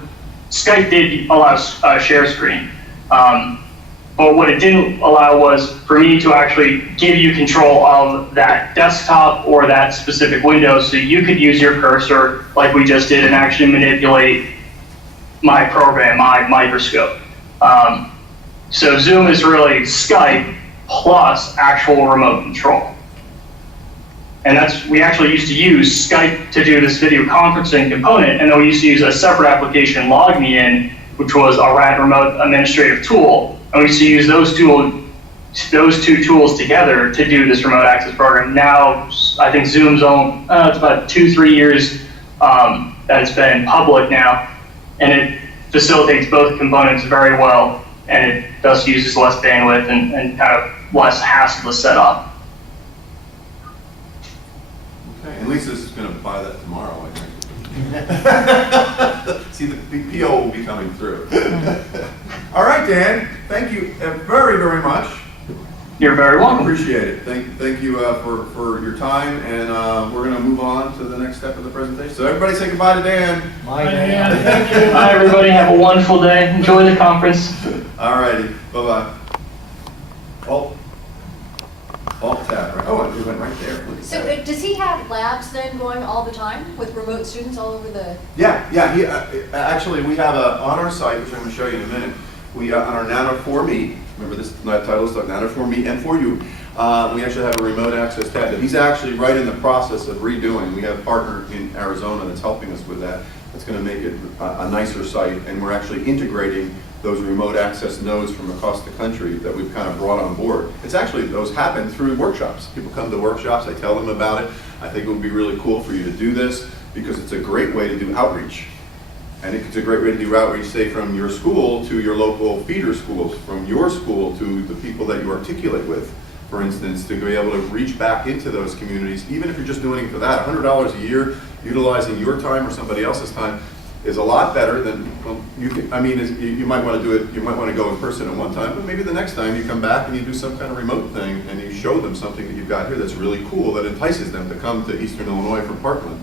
Skype did allow share screen. But what it didn't allow was for me to actually give you control of that desktop or that specific window, so you could use your cursor like we just did and actually manipulate my program, my microscope. So Zoom is really Skype plus actual remote control. And we actually used to use Skype to do this video conferencing component, and then we used to use a separate application, LogMeIn, which was a RAD remote administrative tool. And we used to use those two tools together to do this remote access program. Now, I think Zoom's on, it's about 2-3 years that it's been public now, and it facilitates both components very well, and it thus uses less bandwidth and kind of less hassle to set up. Okay, and Lisa's going to buy that tomorrow, I think. See, the PO will be coming through. All right, Dan, thank you very, very much. You're very welcome. Appreciate it. Thank you for your time, and we're going to move on to the next step of the presentation. So everybody say goodbye to Dan. Bye, Dan. Thank you. Bye, everybody. Have a wonderful day. Enjoy the conference. All righty. Bye-bye. Alt tab, right? Oh, it went right there. Look at So that. does he have labs then going all the time with remote students all over the? Yeah. He, actually, we have on our site, which I'm going to show you in a minute. We on our Nano for Me. Remember this title is Nano for Me and for you. We actually have a remote access tab that he's actually right in the process of redoing. We have a partner in Arizona that's helping us with that. That's going to make it a nicer site, and we're actually integrating those remote access nodes from across the country that we've kind of brought on board. It's actually, those happen through workshops. People come to workshops, I tell them about it. I think it would be really cool for you to do this because it's a great way to do outreach. And it's a great way to do outreach, say from your school to your local feeder schools, from your school to the people that you articulate with, for instance, to be able to reach back into those communities, even if you're just doing it for that. $100 a year, utilizing your time or somebody else's time, is a lot better than, well, you might want to do it, you might want to go in person at one time, but maybe the next time you come back and you do some kind of remote thing and you show them something that you've got here that's really cool, that entices them to come to Eastern Illinois from Parkland.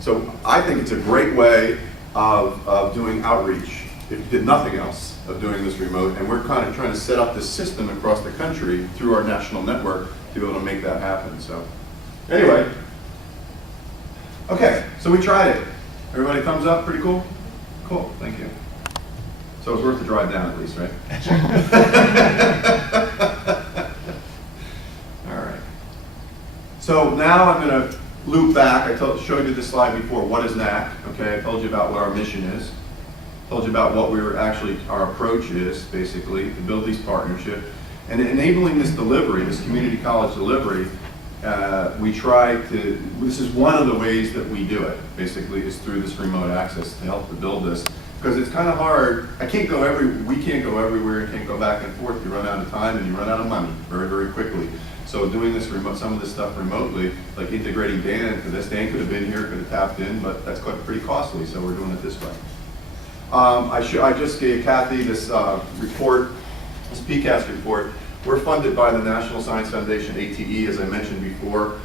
So I think it's a great way of doing outreach, if you did nothing else, of doing this remote, and we're kind of trying to set up this system across the country through our national network to be able to make that happen. So anyway, okay, so we tried it. Everybody thumbs up, pretty cool? Cool, thank you. So it's worth the drive down at least, right? All right. So now I'm going to loop back. I showed you this slide before. What is NACK? Okay, I told you about what our mission is. Told you about what our approach is, basically, to build these partnerships. And enabling this delivery, this community college delivery, this is one of the ways that we do it, basically, is through this remote access to help to build this. Because it's kind of hard. We can't go everywhere and can't go back and forth. You run out of time and you run out of money very, very quickly. So doing this some of this stuff remotely, like integrating Dan into this, Dan could have been here, could have tapped in, but that's pretty costly, so we're doing it this way. I just gave Kathy this report, this PCAST report. We're funded by the National Science Foundation, ATE, as I mentioned before,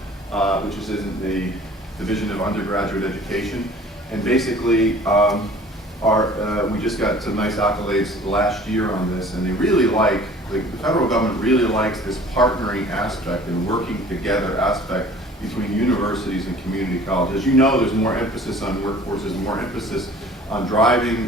which is in the Division of Undergraduate Education. And basically, we just got some nice accolades last year on this, and they really like the federal government really likes this partnering aspect and working together aspect between universities and community colleges. As you know, there's more emphasis on workforces, more emphasis on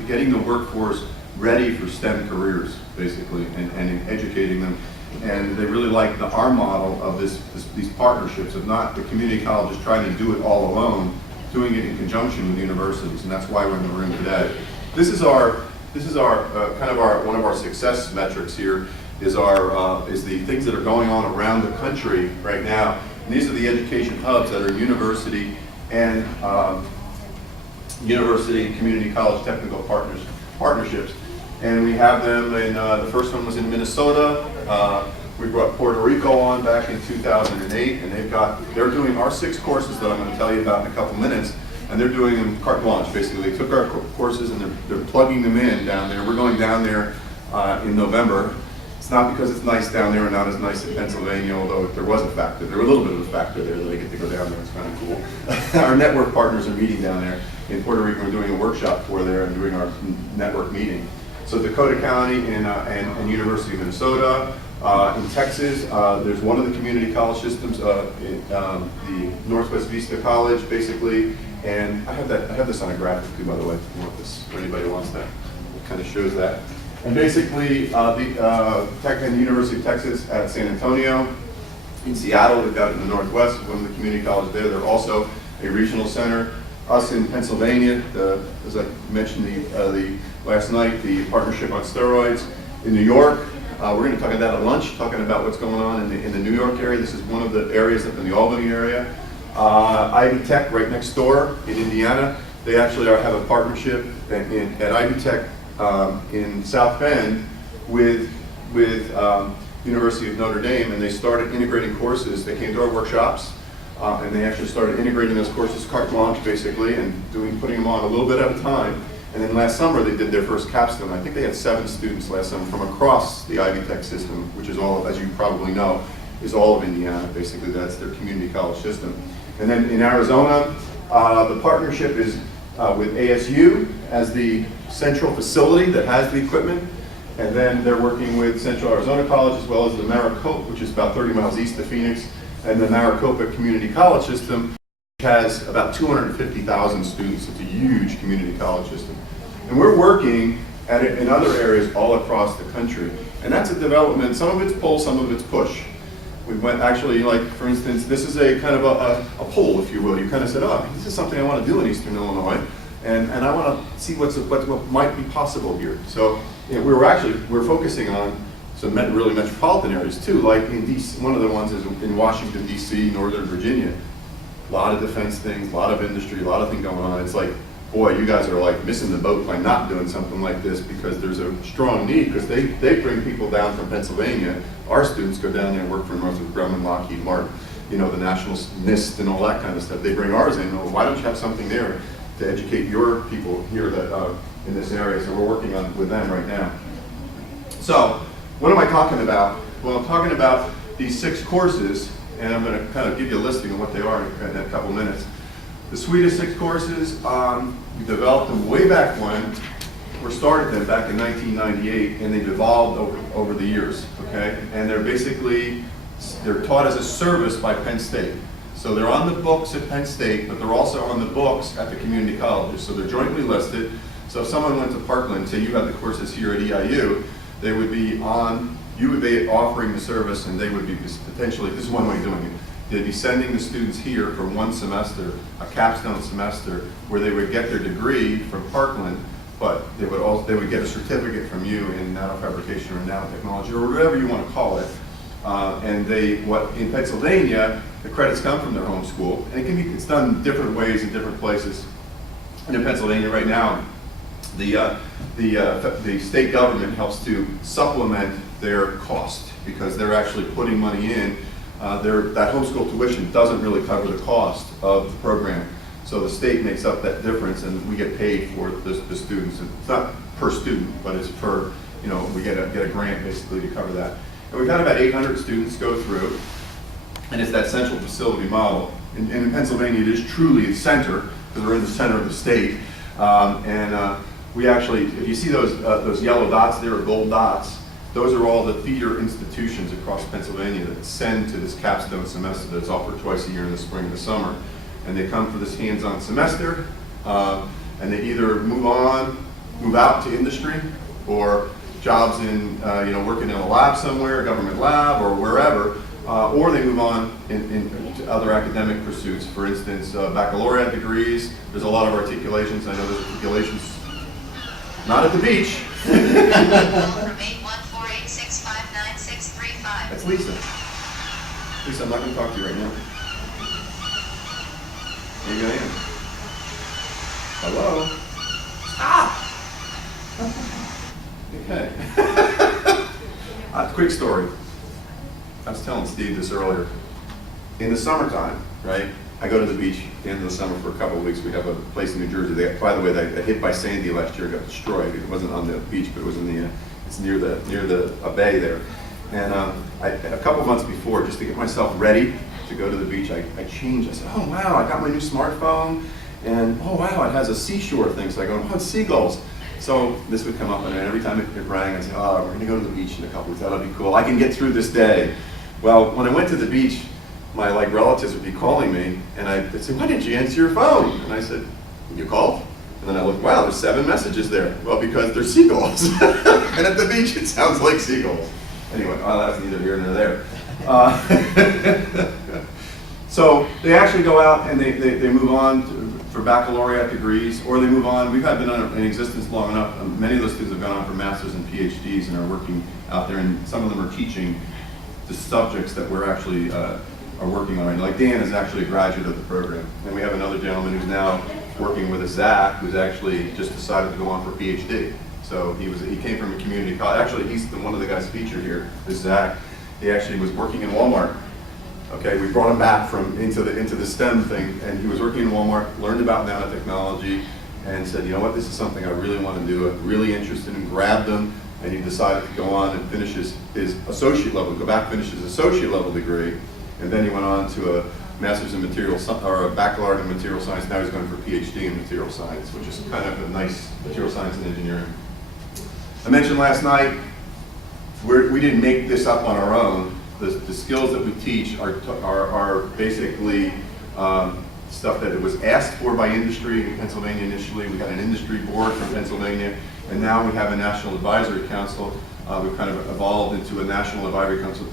getting the workforce ready for STEM careers, basically, and educating them. And they really like our model of these partnerships, of not the community colleges trying to do it all alone, doing it in conjunction with universities, and that's why we're in the room today. This is our one of our success metrics here is the things that are going on around the country right now. And these are the education hubs that are university and community college technical partnerships. And we have them in, the first one was in Minnesota. We brought Puerto Rico on back in 2008, and they're doing our 6 courses that I'm going to tell you about in a couple minutes, and they're doing them carte blanche, basically. They took our courses and they're plugging them in down there. We're going down there in November. It's not because it's nice down there and not as nice in Pennsylvania, although there was a factor. There was a little bit of a factor there that I get to go down there. It's kind of cool. Our network partners are meeting down there. In Puerto Rico, we're doing a workshop for there and doing our network meeting. So Dakota County and University of Minnesota. In Texas, there's one of the community college systems, the Northwest Vista College, basically. And I have this on a graphic too, by the way, if you want this, for anybody who wants that. It kind of shows that. And basically, the University of Texas at San Antonio. In Seattle, they've got it in the Northwest, one of the community colleges there. They're also a regional center. Us in Pennsylvania, as I mentioned last night, the partnership on steroids. In New York, we're going to talk about that at lunch, talking about what's going on in the New York area. This is one of the areas up in the Albany area. Ivy Tech right next door in Indiana. They actually have a partnership at Ivy Tech in South Bend with University of Notre Dame, and they started integrating courses. They came to our workshops, and they actually started integrating those courses carte blanche, basically, and putting them on a little bit at a time. And then last summer, they did their first capstone. I think they had 7 students last summer from across the Ivy Tech system, which is all, as you probably know, is all of Indiana. Basically, that's their community college system. And then in Arizona, the partnership is with ASU as the central facility that has the equipment. And then they're working with Central Arizona College as well as the Maricopa, which is about 30 miles east of Phoenix, and the Maricopa Community College System has about 250,000 students. It's a huge community college system. And we're working at it in other areas all across the country. And that's a development, some of it's pull, some of it's push. We went actually, like, for instance, this is a kind of a pull, if you will. You kind of said, oh, this is something I want to do in Eastern Illinois, and I want to see what might be possible here. So we're focusing on some really metropolitan areas too, like in DC. One of the ones is in Washington, D.C., Northern Virginia. A lot of defense things, a lot of industry, a lot of things going on. It's like, boy, you guys are like missing the boat by not doing something like this, because there's a strong need, because they bring people down from Pennsylvania. Our students go down there and work for Northrop Grumman, Lockheed Martin, you know, the national NIST and all that kind of stuff. They bring ours in. Well, why don't you have something there to educate your people here that in this area? So we're working on with them right now. So what am I talking about? Well, I'm talking about these 6 courses, and I'm going to kind of give you a listing of what they are in a couple minutes. The suite of 6 courses, we developed them way back when. We started them back in 1998, and they've evolved over the years, okay? And they're taught as a service by Penn State. So they're on the books at Penn State, but they're also on the books at the community colleges. So they're jointly listed. So if someone went to Parkland, say you had the courses here at EIU, they would be you would be offering the service, and they would be potentially, this is one way of doing it, they'd be sending the students here for 1 semester, a capstone semester, where they would get their degree from Parkland, but they would get a certificate from you in nanofabrication or nanotechnology, or whatever you want to call it. In Pennsylvania, the credits come from their home school, and it's done different ways in different places. And in Pennsylvania right now, the state government helps to supplement their cost, because they're actually putting money in. That homeschool tuition doesn't really cover the cost of the program. So the state makes up that difference, and we get paid for the students. It's not per student, but it's per, we get a grant basically to cover that. And we've had about 800 students go through, and it's that central facility model. And in Pennsylvania, it is truly the center, because we're in the center of the state. We actually, if you see those yellow dots there, or gold dots, those are all the theater institutions across Pennsylvania that send to this capstone semester that's offered twice a year in the spring and the summer. And they come for this hands-on semester, and they either move out to industry, or jobs in, working in a lab somewhere, a government lab, or wherever, or they move on into other academic pursuits. For instance, baccalaureate degrees. There's a lot of articulations. I know there's articulations. Not at the beach. That's Lisa. Lisa, I'm not going to talk to you right now. Maybe I am. Hello? Stop! Okay. Quick story. I was telling Steve this earlier. In the summertime, right, I go to the beach at the end of the summer for a couple of weeks. We have a place in New Jersey. By the way, they got hit by Sandy last year, got destroyed. It wasn't on the beach, but it was in the, it's near a bay there. And a couple months before, just to get myself ready to go to the beach, I changed. I said, oh wow, I got my new smartphone, and oh wow, it has a seashore thing. So I go, oh, it's seagulls. So this would come up, and every time it rang, I'd say, oh, we're gonna go to the beach in a couple weeks. That'll be cool. I can get through this day. Well, when I went to the beach, my relatives would be calling me, and they'd say, why didn't you answer your phone? And I said, you called? And then I looked, wow, there's 7 messages there. Well, because they're seagulls. And at the beach, it sounds like seagulls. Anyway, that's neither here nor there. So they actually go out and they move on for baccalaureate degrees, or they move on. We've been in existence long enough. Many of those students have gone on for masters and PhDs and are working out there, and some of them are teaching the subjects that we're actually are working on right now. Like Dan is actually a graduate of the program, and we have another gentleman who's now working with a Zach, who's actually just decided to go on for a PhD. So he came from a community college. Actually, he's one of the guys featured here, this Zach. He actually was working in Walmart. Okay, we brought him back into the STEM thing, and he was working in Walmart, learned about nanotechnology, and said, you know what, this is something I really want to do. I'm really interested, and grabbed him, and he decided to go on and finish his associate level, go back, finish his associate level degree, and then he went on to a master's in or a baccalaureate in material science. Now he's going for a PhD in material science, which is kind of a nice material science and engineering. I mentioned last night, we didn't make this up on our own. The skills that we teach are basically stuff that it was asked for by industry in Pennsylvania initially. We got an industry board from Pennsylvania, and now we have a National Advisory Council. We've kind of evolved into a National Advisory Council,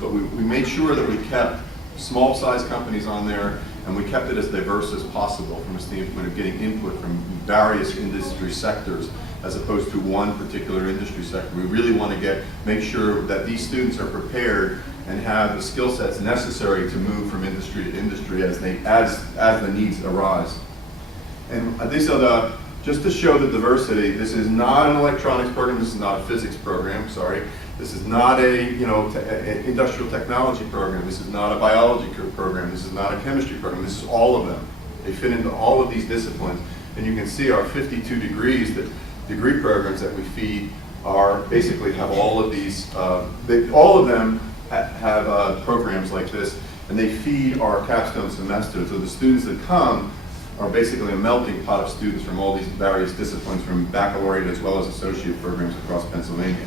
but we made sure that we kept small-sized companies on there, and we kept it as diverse as possible from a standpoint of getting input from various industry sectors, as opposed to one particular industry sector. We really want to make sure that these students are prepared and have the skill sets necessary to move from industry to industry as the needs arise. And these are just to show the diversity. This is not an electronics program. This is not a physics program. Sorry. This is not an industrial technology program. This is not a biology program. This is not a chemistry program. This is all of them. They fit into all of these disciplines. And you can see our 52 degrees, the degree programs that we feed are basically have all of these, all of them have programs like this, and they feed our capstone semester. So the students that come are basically a melting pot of students from all these various disciplines, from baccalaureate as well as associate programs across Pennsylvania.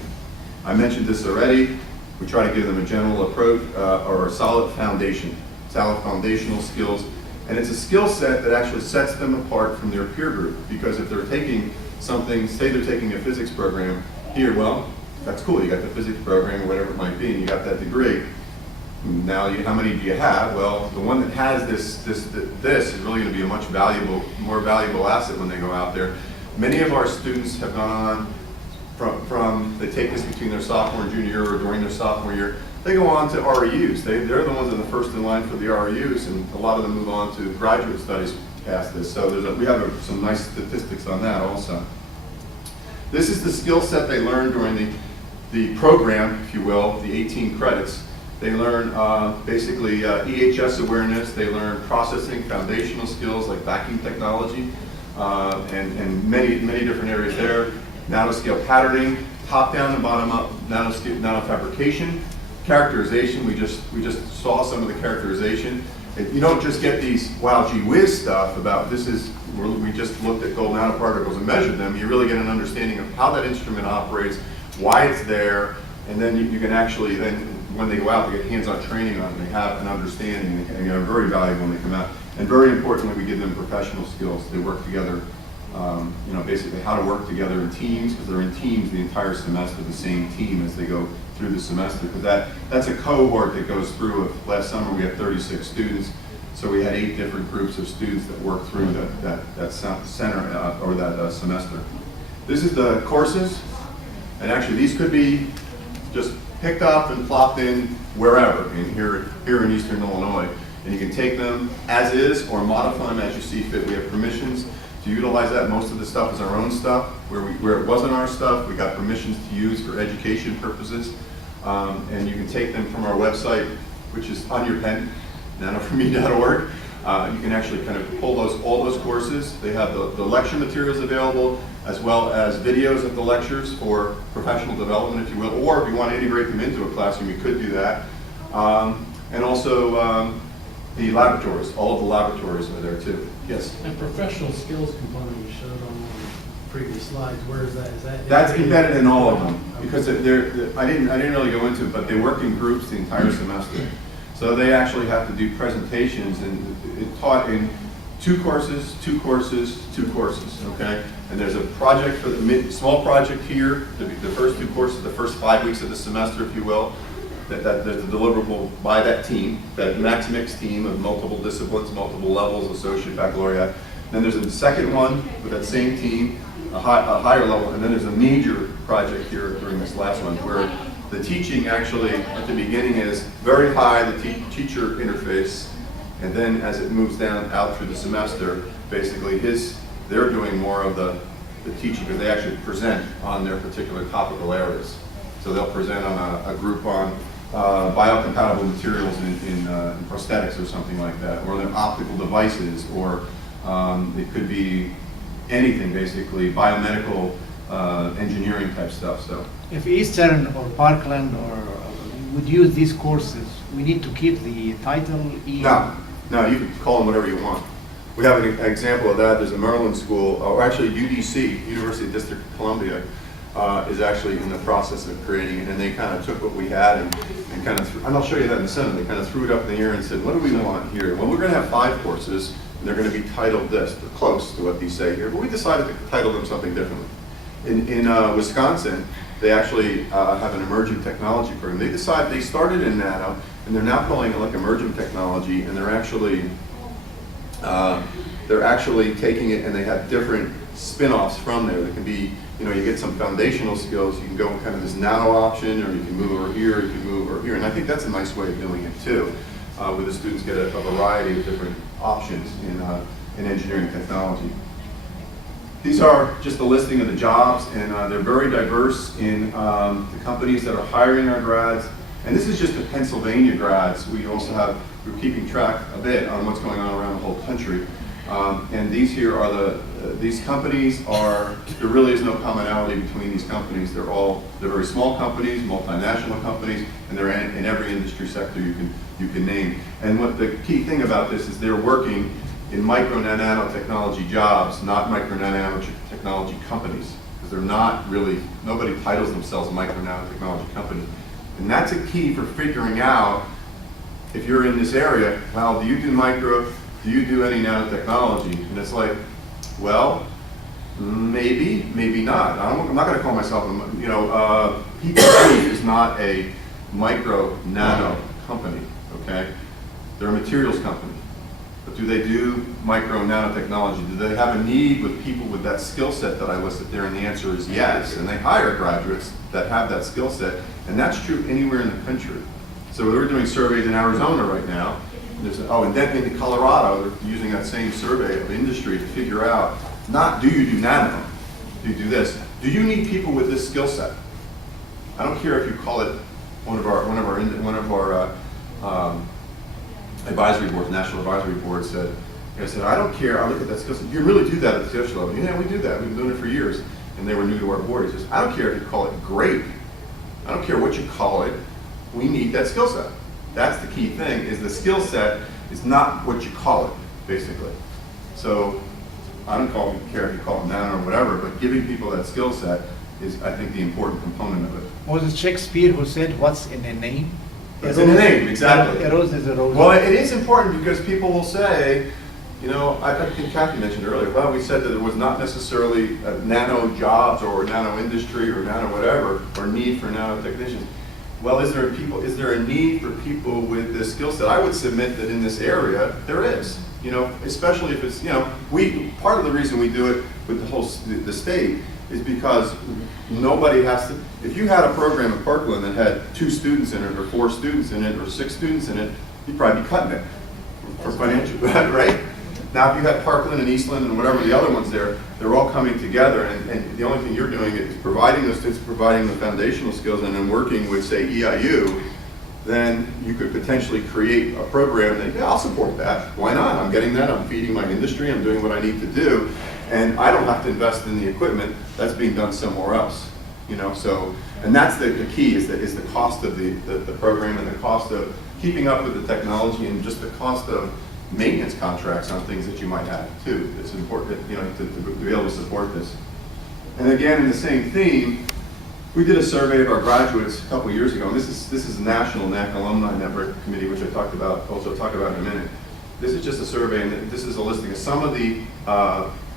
I mentioned this already. We try to give them a general approach or a solid foundational skills. And it's a skill set that actually sets them apart from their peer group, because if they're taking something, say they're taking a physics program here, well, that's cool, you got the physics program or whatever it might be, and you got that degree. Now, how many do you have? Well, the one that has this is really going to be a much more valuable asset when they go out there. Many of our students have gone on they take this between their sophomore and junior year or during their sophomore year. They go on to REUs. They're the ones that are the first in line for the REUs, and a lot of them move on to graduate studies past this. So we have some nice statistics on that also. This is the skill set they learn during the program, if you will, the 18 credits. They learn basically EHS awareness. They learn processing, foundational skills like vacuum technology, and many different areas there. Nanoscale patterning, top-down and bottom-up nanofabrication. Characterization, we just saw some of the characterization. You don't just get these wow gee whiz stuff about we just looked at gold nanoparticles and measured them. You really get an understanding of how that instrument operates, why it's there, And then you can actually, then when they go out, they get hands-on training on it, they have an understanding, and they're very valuable when they come out. And very importantly, we give them professional skills. They work together, you know, basically how to work together in teams, because they're in teams the entire semester, the same team as they go through the semester. Because that's a cohort that goes through. Last summer we had 36 students, so we had 8 different groups of students that worked through that center or that semester. This is the courses, and actually these could be just picked up and plopped in wherever, here in Eastern Illinois. And you can take them as is or modify them as you see fit. We have permissions to utilize that. Most of the stuff is our own stuff. Where it wasn't our stuff, we got permissions to use for education purposes. And you can take them from our website, which is on your pen, nanoforme.org. You can actually kind of pull all those courses. They have the lecture materials available, as well as videos of the lectures for professional development, if you will, or if you want to integrate them into a classroom, you could do that. And also the laboratories, all of the laboratories are there too. Yes? And professional skills component you showed on one of the previous slides, where is that? Is that That's embedded in all of them, because I didn't really go into it, but they work in groups the entire semester. So they actually have to do presentations, and it's taught in 2 courses, 2 courses, 2 courses, okay? And there's a project for the small project here, the first 2 courses, the first 5 weeks of the semester, if you will, there's a deliverable by that team, that max mix team of multiple disciplines, multiple levels, associate, baccalaureate. Then there's a second one with that same team, a higher level, and then there's a major project here during this last one where the teaching actually at the beginning is very high, the teacher interface, and then as it moves down out through the semester, basically they're doing more of the teaching, because they actually present on their particular topical areas. So they'll present on a group on biocompatible materials in prosthetics or something like that, or their optical devices, or it could be anything basically, biomedical engineering type stuff. So If Eastern or Parkland or would use these courses, we need to keep the title E? No, you can call them whatever you want. We have an example of that. There's a Maryland school, or actually UDC, University District of Columbia, is actually in the process of creating it, and they kind of took what we had and kind of, and I'll show you that in a second, they kind of threw it up in the air and said, what do we want here? Well, we're going to have 5 courses, and they're going to be titled this. They're close to what these say here, but we decided to title them something differently. In Wisconsin, they actually have an emerging technology program. They started in Nano, and they're now calling it like emerging technology, and they're actually taking it, and they have different spin-offs from there. That can be, you get some foundational skills. You can go in kind of this nano option, or you can move over here, you can move over here. And I think that's a nice way of doing it too, where the students get a variety of different options in engineering technology. These are just a listing of the jobs, and they're very diverse in the companies that are hiring our grads. And this is just the Pennsylvania grads. We're keeping track a bit on what's going on around the whole country. And these here are these companies there really is no commonality between these companies. They're very small companies, multinational companies, and they're in every industry sector you can name. And what the key thing about this is they're working in micro nanotechnology jobs, not micro nanotechnology companies, because they're not really, nobody titles themselves a micro nanotechnology company. And that's a key for figuring out if you're in this area, well, do you do micro, do you do any nanotechnology? And it's like, well, maybe, maybe not. I'm not going to call myself, PPG is not a micro nano company, okay? They're a materials company. But do they do micro nanotechnology? Do they have a need with people with that skill set that I listed there? And the answer is yes. And they hire graduates that have that skill set. And that's true anywhere in the country. So we're doing surveys in Arizona right now. And then in Colorado, they're using that same survey of industry to figure out, not do you do nano, do you do this? Do you need people with this skill set? I don't care if you call it one of our advisory boards, national advisory boards said, I don't care, I look at that skill set. You really do that at the skill level. Yeah, we do that. We've been doing it for years. And they were new to our board. He says, I don't care if you call it great. I don't care what you call it. We need that skill set. That's the key thing, is the skill set is not what you call it, basically. So I don't care if you call it nano or whatever, but giving people that skill set is I think, the important component of it. Was it Shakespeare who said, "What's in a name?" It's in the name, exactly. A rose is a rose. Well, it is important because people will say, you know, I think Kathy mentioned earlier, well, we said that it was not necessarily nano jobs or nano industry or nano whatever, or need for nanotechnicians. Well, is there a need for people with this skill set? I would submit that in this area, there is. You know, especially if it's, you know, part of the reason we do it with the state is because nobody has to, if you had a program at Parkland that had 2 students in it, or 4 students in it, or 6 students in it, you'd probably be cutting it for financial, right? Now, if you had Parkland and Eastland and whatever the other ones there, they're all coming together, and the only thing you're doing is providing those students, providing the foundational skills, and then working with, say, EIU, then you could potentially create a program that, yeah, I'll support that. Why not? I'm getting that, I'm feeding my industry, I'm doing what I need to do, and I don't have to invest in the equipment. That's being done somewhere else, you know, so, and that's the key, is the cost of the program, and the cost of keeping up with the technology, and just the cost of maintenance contracts on things that you might have too. It's important, you know, to be able to support this. And again, in the same theme, we did a survey of our graduates a couple years ago, and this is the National NACK Alumni Network Committee, which also talk about in a minute. This is just a survey, and this is a listing of some of the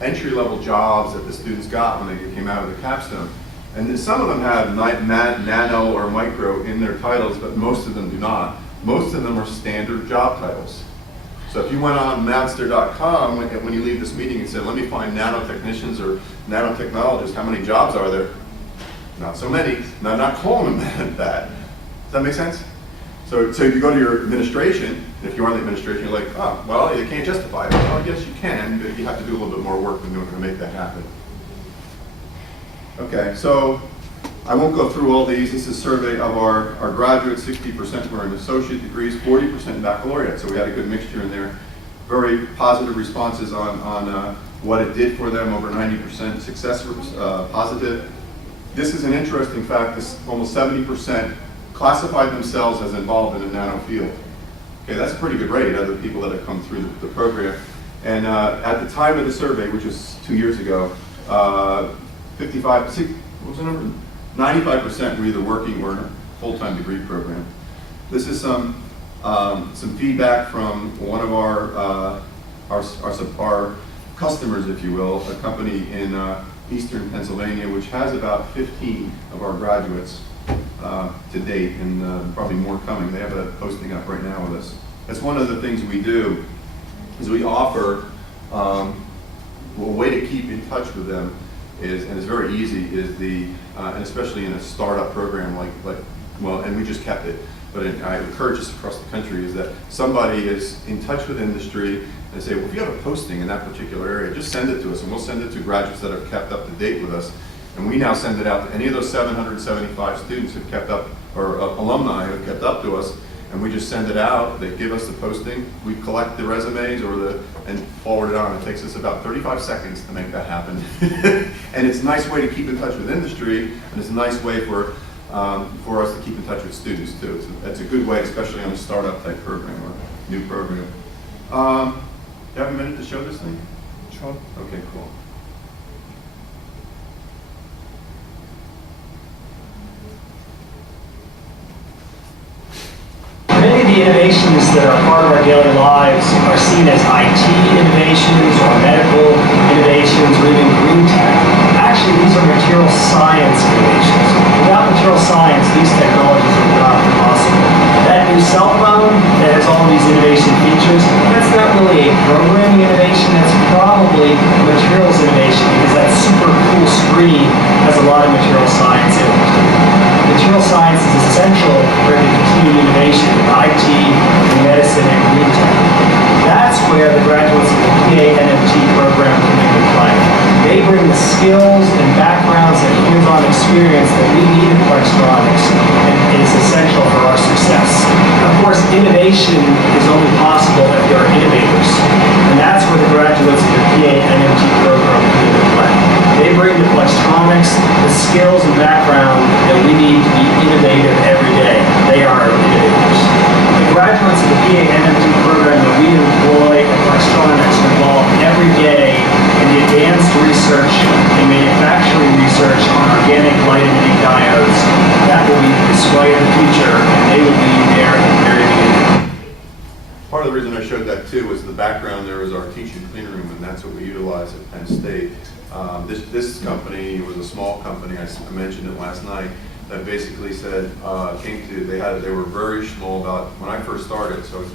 entry-level jobs that the students got when they came out of the capstone. And then some of them have nano or micro in their titles, but most of them do not. Most of them are standard job titles. So if you went on Mapster.com when you leave this meeting and said, let me find nanotechnicians or nanotechnologists, how many jobs are there? Not so many. No, I'm not calling them that. Does that make sense? So if you go to your administration, and if you are in the administration, you're like, oh, well, you can't justify it. Well, yes, you can, but you have to do a little bit more work than doing to make that happen. Okay, so I won't go through all these. This is a survey of our graduates. 60% were in associate degrees, 40% in baccalaureate. So we had a good mixture in there. Very positive responses on what it did for them, over 90% success positive. This is an interesting fact. This almost 70% classified themselves as involved in a nano field. Okay, that's a pretty good rate of the people that have come through the program. And at the time of the survey, which was 2 years ago, 95% were either working or in a full-time degree program. This is some feedback from one of our customers, if you will, a company in Eastern Pennsylvania, which has about 15 of our graduates to date, and probably more coming. They have a posting up right now with us. That's one of the things we do, is we offer a way to keep in touch with them is, and it's very easy, is and especially in a startup program and we just kept it, but I encourage this across the country, is that somebody is in touch with industry and they say, well, if you have a posting in that particular area, just send it to us, and we'll send it to graduates that have kept up to date with us. And we now send it out to any of those 775 students who've kept up, or alumni who've kept up to us, and we just send it out. They give us the posting, we collect the resumes and forward it on. It takes us about 35 seconds to make that happen. And it's a nice way to keep in touch with industry, and it's a nice way for us to keep in touch with students too. It's a good way, especially on a startup type program or new program. Do you have a minute to show this thing? Sure. Okay, cool. Many of the innovations that are part of our daily lives are seen as IT innovations or medical innovations or even green tech. Actually, these are material science innovations. Without material science, these technologies would not be possible. That new cell phone that has all these innovation features, that's not really a programming innovation, that's probably a materials innovation, because that super cool screen has a lot of material science in it. Material science is essential for the continued innovation in IT, in medicine, and green tech. That's where the graduates of the PA NMT program come into play. They bring the skills and backgrounds and hands-on experience that we need in electronics and is essential for our success. Of course, innovation is only possible if there are innovators. And that's where the graduates of the PA NMT program come into play. They bring to electronics the skills and background that we need to be innovative every day. They are our innovators. The graduates of the PA NMT program that we employ at electronics are involved every day in the advanced research and manufacturing research on organic other reason I showed that too was the background there was our teaching clean room, and that's what we utilize at Penn State. This company was a small company, I mentioned it last night, that basically said, they were very small about, when I first started, so it's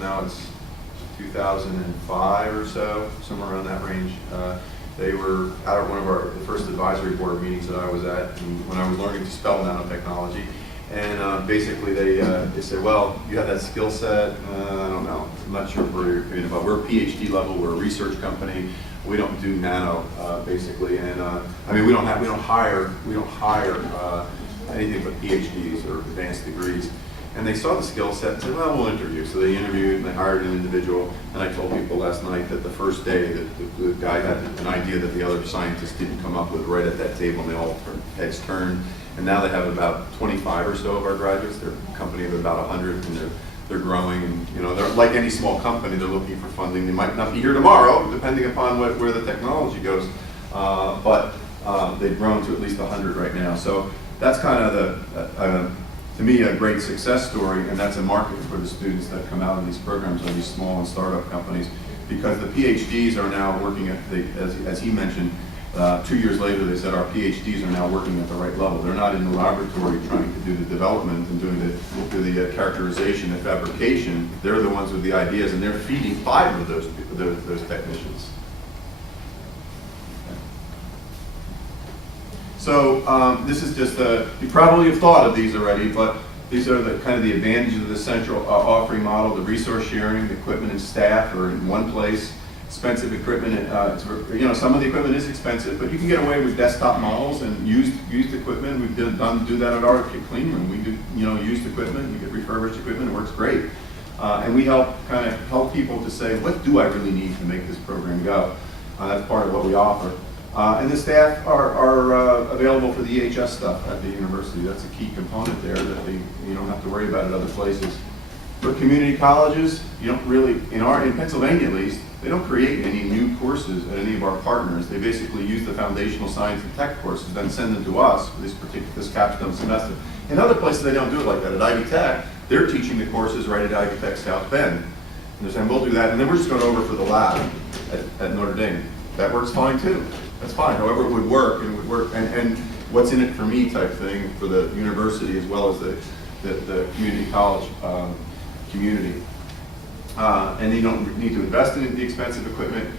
2005 or so, somewhere around that range. They were out at one of the first advisory board meetings that I was at, and when I was learning to spell nanotechnology. And basically they said, well, you have that skill set, I don't know, I'm not sure where you're opinion about. We're a PhD level, we're a research company, we don't do nano, basically, and I mean, we don't hire anything but PhDs or advanced degrees. And they saw the skill set and said, well, we'll interview. So they interviewed and they hired an individual. And I told people last night that the first day that the guy had an idea that the other scientists didn't come up with right at that table, and they all heads turned. And now they have about 25 or so of our graduates. They're a company of about 100, and they're growing. And they're like any small company. They're looking for funding. They might not be here tomorrow, depending upon where the technology goes. But they've grown to at least 100 right now. So that's kind of to me, a great success story, and that's a market for the students that come out of these programs or these small and startup companies, because the PhDs are now working at as he mentioned, 2 years later, they said our PhDs are now working at the right level. They're not in the laboratory trying to do the development and doing the characterization and fabrication. They're the ones with the ideas, and they're feeding 5 of those technicians. So this is just you probably have thought of these already, but these are the kind of the advantages of the central offering model. The resource sharing, the equipment and staff are in one place. Expensive equipment, some of the equipment is expensive, but you can get away with desktop models and used equipment. We've do that at our clean room. We do used equipment. We get refurbished equipment. It works great, and we help people to say, what do I really need to make this program go? That's part of what we offer. And the staff are available for the EHS stuff at the university. That's a key component there that you don't have to worry about at other places. For community colleges, you don't really, in Pennsylvania at least, they don't create any new courses at any of our partners. They basically use the foundational science and tech courses, then send them to us for this capstone semester. In other places, they don't do it like that. At Ivy Tech, they're teaching the courses right at Ivy Tech South Bend. And they're saying, we'll do that, and then we're just going over for the lab at Notre Dame. That works fine too. That's fine. However it would work, and what's in it for me type thing for the university as well as the community college community. And you don't need to invest in the expensive equipment.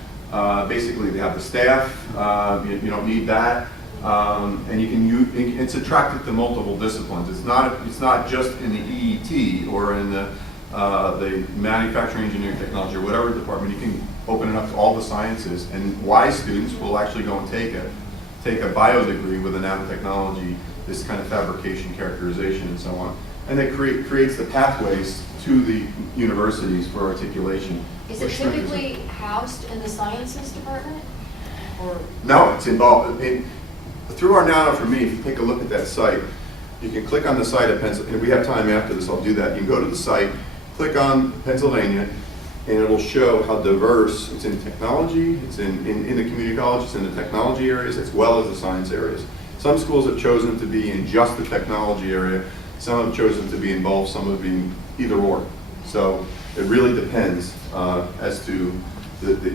Basically, they have the staff. You don't need that, and it's attracted to multiple disciplines. It's not just in the EET or in the manufacturing, engineering, technology, or whatever department. You can open it up to all the sciences, and wise students will actually go and take a bio degree with a nanotechnology, this kind of fabrication, characterization, and so on. And it creates the pathways to the universities for articulation. Is it typically housed in the sciences department? Or? No, it's involved. Through our Nano for Me, if you take a look at that site, you can click on the site at Pennsylvania. If we have time after this, I'll do that. You can go to the site, click on Pennsylvania, and it will show how diverse it's in technology, it's in the community college, it's in the technology areas as well as the science areas. Some schools have chosen to be in just the technology area, some have chosen to be in both, some have been either or. So it really depends as to,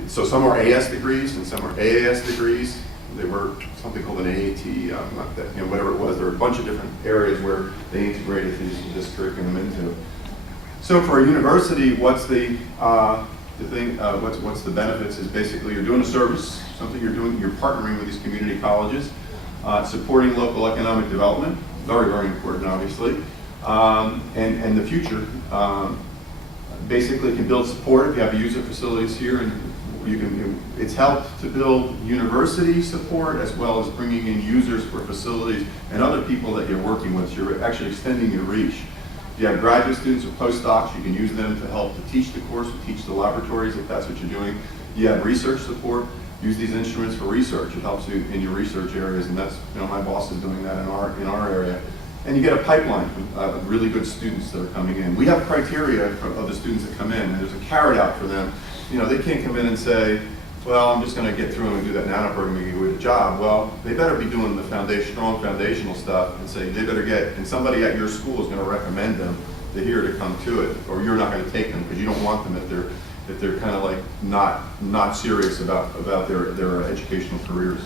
so some are AS degrees and some are AAS degrees. They were something called an AAT, whatever it was. There were a bunch of different areas where they integrated this curriculum into. So for a university, what's the benefits is basically you're doing a service, something you're partnering with these community colleges, supporting local economic development, very, very important, obviously, and the future. Basically can build support if you have user facilities here, and it's helped to build university support as well as bringing in users for facilities and other people that you're working with. So you're actually extending your reach. If you have graduate students or postdocs, you can use them to help to teach the course, to teach the laboratories if that's what you're doing. You have research support. Use these instruments for research. It helps you in your research areas, and that's, my boss is doing that in our area. And you get a pipeline of really good students that are coming in. We have criteria of the students that come in, and there's a carrot out for them. They can't come in and say, well, I'm just going to get through and do that nano program and get a job. Well, they better be doing the strong foundational stuff, and say they better and somebody at your school is going to recommend them to here to come to it, or you're not going to take them because you don't want them if they're kind of like not serious about their educational careers.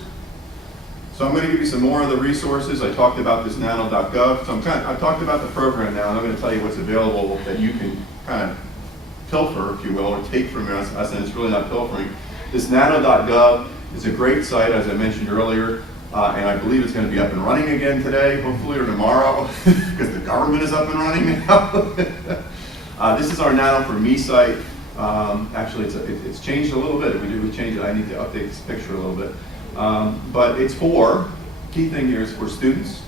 So I'm going to give you some more of the resources. I talked about this nano.gov. So I've talked about the program now, and I'm going to tell you what's available that you can kind of pilfer, if you will, or take from us, and it's really not pilfering. This nano.gov is a great site, as I mentioned earlier, and I believe it's going to be up and running again today, hopefully, or tomorrow, because the government is up and running now. This is our Nano for Me site. Actually, it's changed a little bit. We changed it. I need to update this picture a little bit. But it's for, key thing here is for students,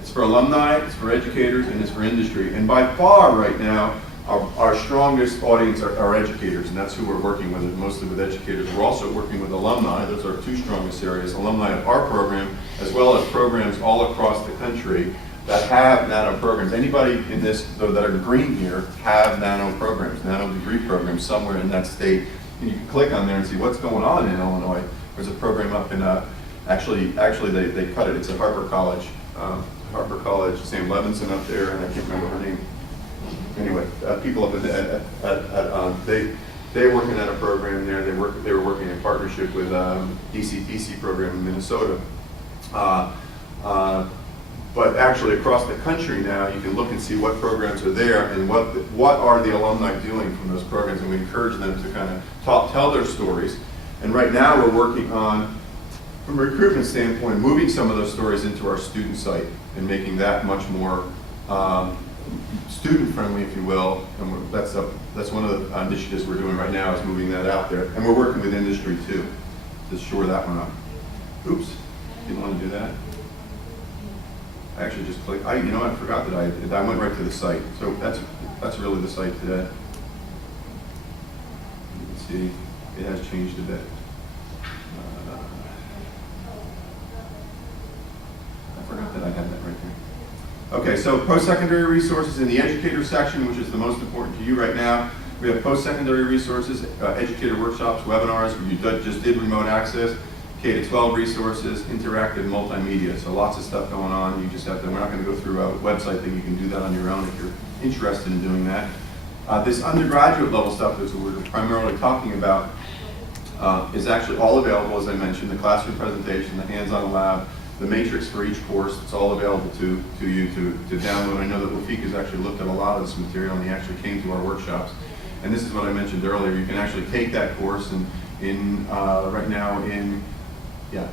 it's for alumni, it's for educators, and it's for industry. And by far right now, our strongest audience are educators, and that's who we're working with, mostly with educators. We're also working with alumni. Those are our two strongest areas, alumni of our program, as well as programs all across the country that have nano programs. Anybody in this, though, that are green here, have nano programs, nano degree programs somewhere in that state. And you can click on there and see what's going on in Illinois. There's a program up in, actually they cut it, it's at Harper College. Sam Levinson up there, and I can't remember her name. Anyway, people up they're working at a program there. They were working in partnership with DCTC program in Minnesota. But actually across the country now, you can look and see what programs are there and what are the alumni doing from those programs, and we encourage them to kind of tell their stories. And right now we're working on, from a recruitment standpoint, moving some of those stories into our student site and making that much more student-friendly, if you will. And that's one of the initiatives we're doing right now, is moving that out there. And we're working with industry too, to shore that one up. Oops, didn't want to do that. I actually just clicked. I forgot that I went right to the site. So that's really the site today. You can see it has changed a bit. I forgot that I had that right there. Okay, so post-secondary resources in the educator section, which is the most important to you right now. We have post-secondary resources, educator workshops, webinars, where you just did remote access, K-12 resources, interactive multimedia. So lots of stuff going on. You just have to, we're not going to go through a website thing. You can do that on your own if you're interested in doing that. This undergraduate level stuff that we're primarily talking about is actually all available, as I mentioned, the classroom presentation, the hands-on lab, the matrix for each course. It's all available to you to download. I know that Rafik has actually looked at a lot of this material, and he actually came to our workshops. And this is what I mentioned earlier. You can actually take that course and right now in,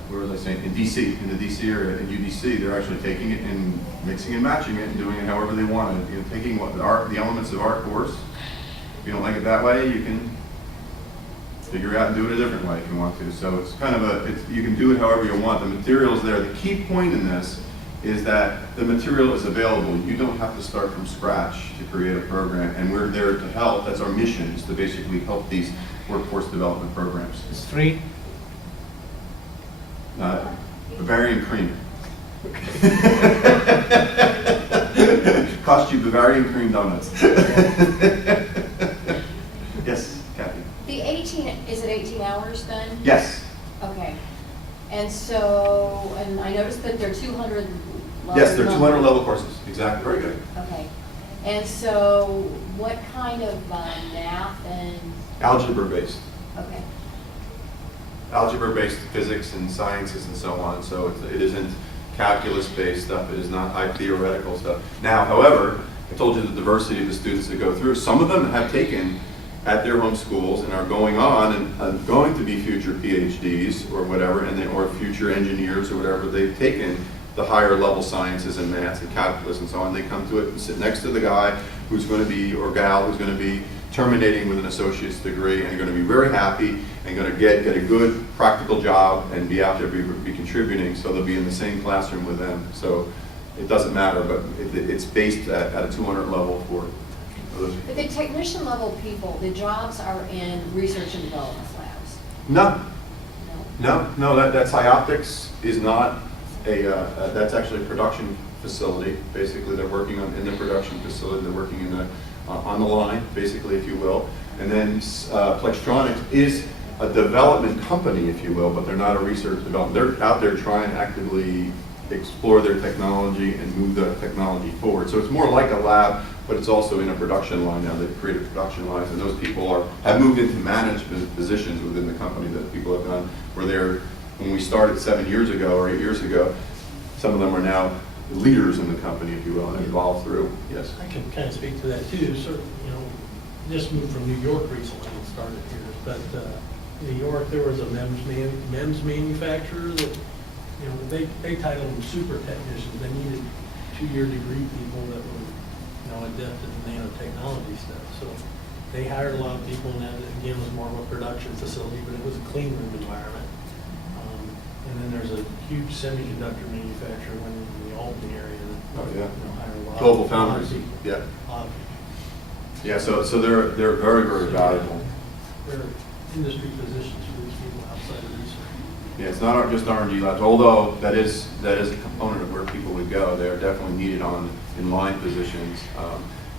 where was I saying? In DC, in the DC area, in UDC, they're actually taking it and mixing and matching it and doing it however they want it. Taking the elements of our course. If you don't like it that way, you can figure it out and do it a different way if you want to. So it's kind of you can do it however you want. The material is there. The key point in this is that the material is available. You don't have to start from scratch to create a program, and we're there to help. That's our mission, is to basically help these workforce development programs. It's free. Bavarian cream. Cost you Bavarian cream donuts. Yes, Kathy. The 18, is it 18 hours then? Yes. Okay. And so, and I noticed that they're 200 level. Yes, they're 200 level courses. Exactly. Very good. Okay. And so, what kind of math and? Algebra based. Okay. Algebra-based physics and sciences and so on. So it isn't calculus-based stuff. It is not high theoretical stuff. Now, however, I told you the diversity of the students that go through. Some of them have taken at their home schools and are going on and going to be future PhDs or whatever, or future engineers or whatever. They've taken the higher level sciences and maths and calculus and so on. They come to it and sit next to the guy who's going to be, or gal who's going to be terminating with an associate's degree, and are going to be very happy and going to get a good practical job and be out there, be contributing, so they'll be in the same classroom with them. So it doesn't matter, but it's based at a 200 level for those people. But the technician level people, the jobs are in research and development labs? No, that SciOptics is not that's actually a production facility. Basically, they're working in the production facility. They're working on the line, basically, if you will. And then Plextronics is a development company, if you will, but they're not a research development. They're out there trying to actively explore their technology and move the technology forward. So it's more like a lab but it's also in a production line now. They've created production lines, and those people have moved into management positions within the company that people have done, where they're, when we started 7 years ago or 8 years ago, some of them are now leaders in the company, if you will, and involved through, yes. I can kind of speak to that too. So, you know, just moved from New York recently and started here. But New York, there was a MEMS manufacturer that, you know, they titled them super technicians. They needed 2-year degree people that were, you know, adept at the nanotechnology stuff. So they hired a lot of people, and that again was more of a production facility, but it was a clean room environment. And then there's a huge semiconductor manufacturer in the Albany area that, Oh, yeah. you know, hired a lot. Global a lot of Foundries, people. yeah. A lot of people. Yeah, so they're very, very valuable. There are industry positions for these people outside of research. Yeah, it's not just R&D labs, although that is a component of where people would go. They are definitely needed in line positions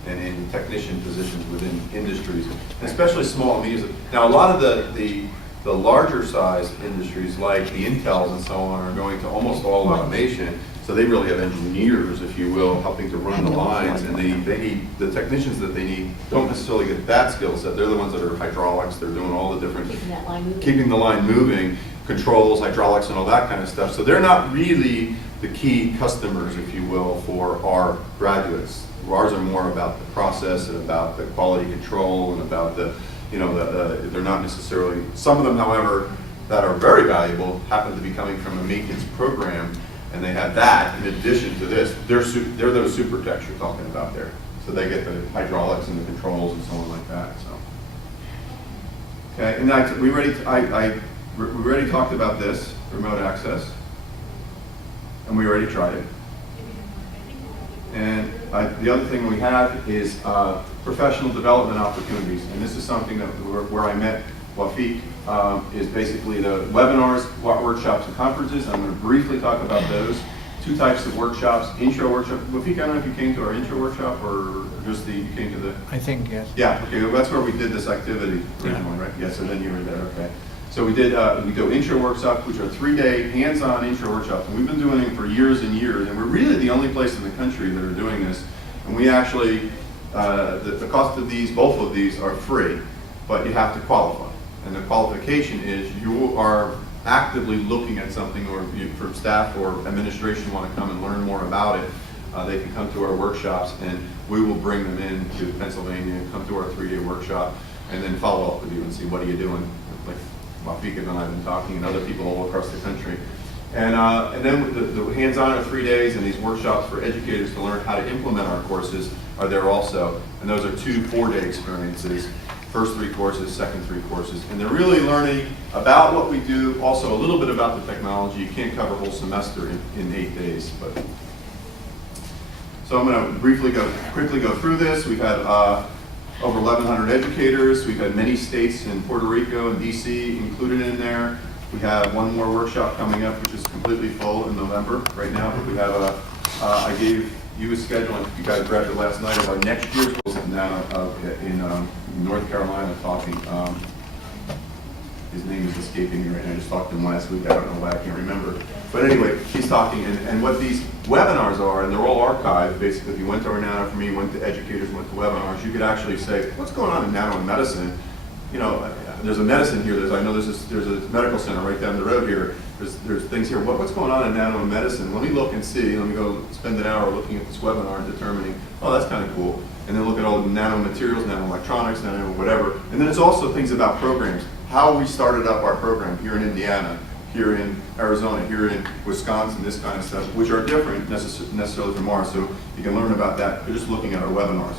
and in technician positions within industries, especially small and medium. Now, a lot of the larger size industries like the Intels and so on are going to almost all automation. So they really have engineers, if you will, helping to run the lines, and they need, the technicians that they need don't necessarily get that skill set. They're the ones that are hydraulics, they're doing all the different, Keeping that line moving. keeping the line moving, controls, hydraulics, and all that kind of stuff. So they're not really the key customers, if you will, for our graduates. Ours are more about the process and about the quality control and about the, you know, they're not necessarily, some of them, however, that are very valuable happen to be coming from a maintenance program, and they have that in addition to this. They're those super techs you're talking about there. So they get the hydraulics and the controls and so on like that. So, okay, and we already talked about this remote access, and we already tried it. And the other thing we have is professional development opportunities, and this is something that where I met Wafiq, is basically the webinars, workshops, and conferences. I'm going to briefly talk about those. 2 types of workshops, intro workshop. Wafiq, I don't know if you came to our intro workshop or just you came to the... I think, yes. Yeah, okay, well, that's where we did this activity originally, right? Yeah, so then you were there, okay. So we did, we do intro workshops, which are 3-day hands-on intro workshops, and we've been doing them for years and years, and we're really the only place in the country that are doing this. And we actually, the cost of these, both of these are free, but you have to qualify. And the qualification is you are actively looking at something, or for staff or administration want to come and learn more about it, they can come to our workshops, and we will bring them in to Pennsylvania, come to our 3-day workshop, and then follow up with you and see what are you doing. Like Wafiq and I have been talking, and other people all across the country. And then the hands-on are 3 days, and these workshops for educators to learn how to implement our courses are there also. And those are 2 4-day experiences. First 3 courses, second 3 courses. And they're really learning about what we do, also a little bit about the technology. You can't cover a whole semester in 8 days. But so I'm going to quickly go through this. We've had over 1,100 educators. We've had many states in Puerto Rico and DC included in there. We have one more workshop coming up, which is completely full in November right now. But we have I gave you a schedule, and you guys grabbed it last night, of our next year's now in North Carolina talking. His name is escaping me right now. I just talked to him last week. I don't know why, I can't remember. But anyway, he's talking, and what these webinars are, and they're all archived. Basically, if you went to our Nano for Me, went to educators, went to webinars, you could actually say, what's going on in nano and medicine? You know, there's a medicine here. There's a medical center right down the road here. There's things here. What's going on in nano and medicine? Let me look and see. Let me go spend an hour looking at this webinar and determining, oh, that's kind of cool. And then look at all the nano materials, nano electronics, nano whatever. And then it's also things about programs. How we started up our program here in Indiana, here in Arizona, here in Wisconsin, this kind of stuff, which are different necessarily from ours. So you can learn about that. You're just looking at our webinars.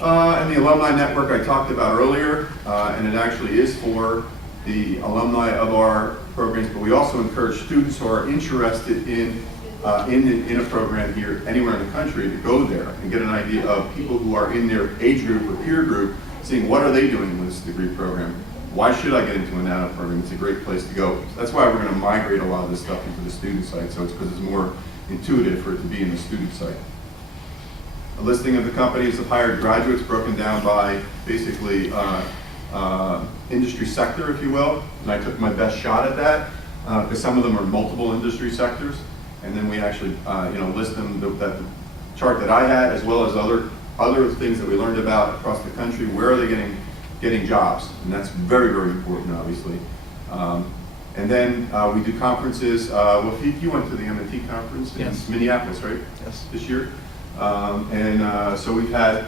And the alumni network I talked about earlier, and it actually is for the alumni of our programs, but we also encourage students who are interested in a program here anywhere in the country to go there and get an idea of people who are in their age group or peer group, seeing what are they doing with this degree program. Why should I get into a nano program? It's a great place to go. So that's why we're going to migrate a lot of this stuff into the student site. So it's because it's more intuitive for it to be in the student site. A listing of the companies that hired graduates broken down by basically industry sector, if you will. And I took my best shot at that because some of them are multiple industry sectors. And then we actually list them that chart that I had, as well as other things that we learned about across the country. Where are they getting jobs? And that's very, very important, obviously. And then we do conferences. Well, you went to the M&T conference in Minneapolis, right? Yes. This year. So we've had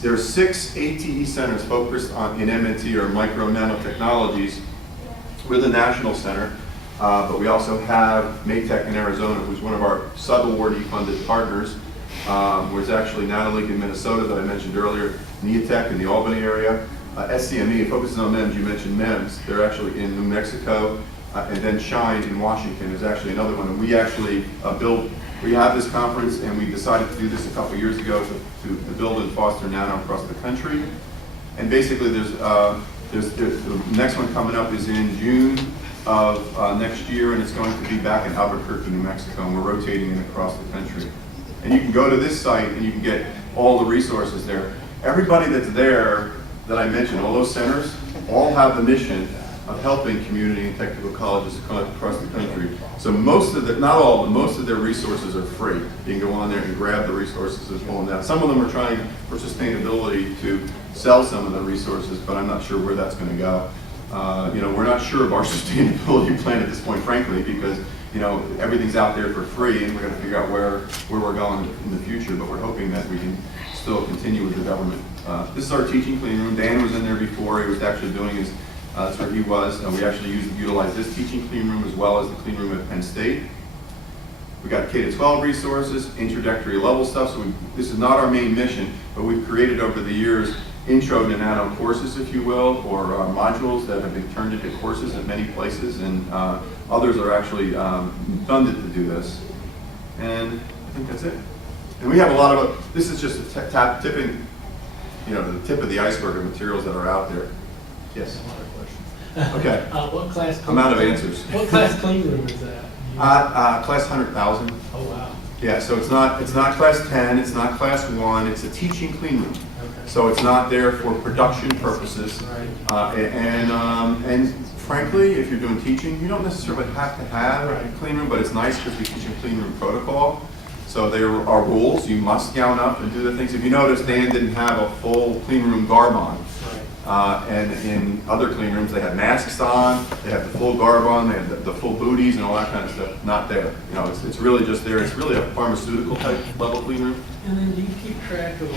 there are 6 ATE centers focused in M&T, or micro nanotechnologies. We're the national center, but we also have Maytech in Arizona, who's one of our sub-awardee funded partners. There's actually Nano in Minnesota that I mentioned earlier, Neotech in the Albany area. SCME focuses on MEMS. You mentioned MEMS. They're actually in New Mexico, and then Shine in Washington is actually another one. And we actually we have this conference, and we decided to do this a couple years ago to build and foster nano across the country. And basically, the next one coming up is in June of next year, and it's going to be back in Albuquerque, New Mexico, and we're rotating it across the country. And you can go to this site, and you can get all the resources there. Everybody that's there that I mentioned, all those centers, all have the mission of helping community and technical colleges across the country. So most of not all, but most of their resources are free. You can go on there and grab the resources and pull them down. Some of them are trying for sustainability to sell some of the resources, but I'm not sure where that's going to go. We're not sure of our sustainability plan at this point, frankly, because everything's out there for free, and we're going to figure out where we're going in the future. But we're hoping that we can still continue with the government. This is our teaching clean room. Dan was in there before. He was actually doing his. That's where he was, and we actually utilize this teaching clean room as well as the clean room at Penn State. We got K-12 resources, introductory level stuff. So this is not our main mission, but we've created over the years intro to nano courses, if you will, or modules that have been turned into courses at many places, and others are actually funded to do this. And I think that's it. And we have a lot of, this is just the tip of the iceberg of materials that are out there. Yes. Okay. What class? I'm out of answers. What class clean room is that? Class 100,000. Oh wow. Yeah, so it's not class 10, it's not class 1, it's a teaching clean room. Okay. So it's not there for production purposes. Right. And frankly, if you're doing teaching, you don't necessarily have to have a clean room, but it's nice because we teach a clean room protocol. So there are rules. You must gown up and do the things. If you notice, Dan didn't have a full clean room garb on. And in other clean rooms, they had masks on, they had the full garb on, they had the full booties and all that kind of stuff. Not there. It's really just there. It's really a pharmaceutical type level clean room. And then do you keep track of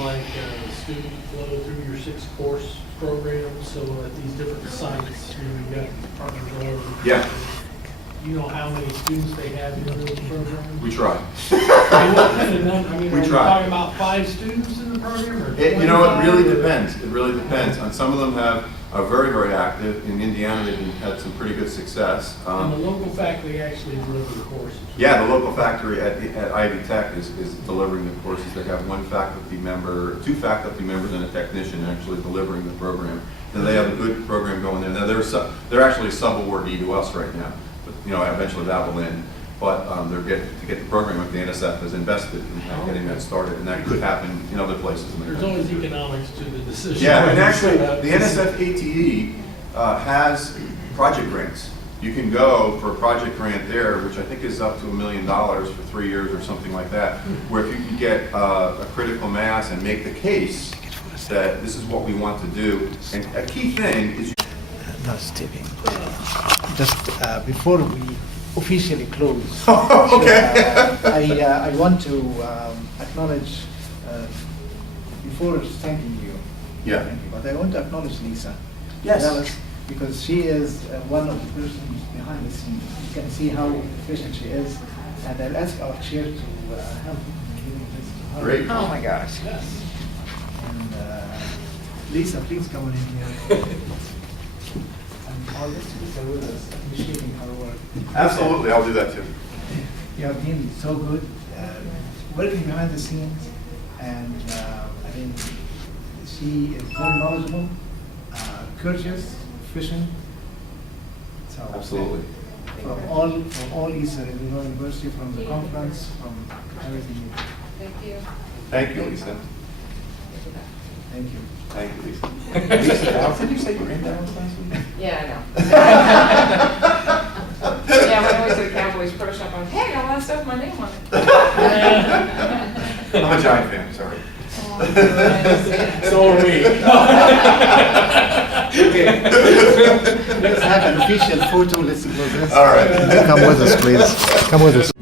student flow through your 6-course program? So at these different sites, you've got partners all over. Yeah. You know how many students they have in those programs? We try. What kind of number? We are you try. talking about 5 students in the program? Or It 25, really or- depends. It really depends. And some of them are very, very active. In Indiana, they've had some pretty good success. And the local faculty actually deliver the courses. Yeah, the local factory at Ivy Tech is delivering the courses. They have 2 faculty members and a technician actually delivering the program. And they have a good program going there. Now they're actually a sub-awardee to us right now. But eventually that will end. But they're to get the program if the NSF has invested in getting that started, and that could happen in other places in the There's country. always economics to the decision. Yeah, and actually, the NSF ATE has project grants. You can go for a project grant there, which I think is up to $1 million for 3 years or something like that, where if you can get a critical mass and make the case that this is what we want to do. And a key thing is No, Stephen. Just before we officially close, Okay. I want to acknowledge, before thanking you, Yeah. but I want to acknowledge Lisa. Yes. Dallas, because she is one of the persons behind the scenes. You can see how efficient she is, and I'll ask our chair to help in giving this to her. Great. Oh my gosh. Yes. And Lisa, please come on in here. And all the students are with us, appreciating her work. Absolutely, I'll do that too. You have been so good, working behind the scenes, and I mean, she is very knowledgeable, courteous, efficient. So Absolutely. from all Eastern Illinois University, from the conference, from everything. Thank you. Thank you, Lisa. Thank you. Thank you, Lisa. Lisa, how did you say you were in Dallas last week? Yeah, I know. Yeah, when I went to the Cowboys Pro Shop, I went, hey, I got a lot of stuff with my name on it. So are we. Okay. Let's have an official photo. Let's close this. All right. Come with us, please. Come with us.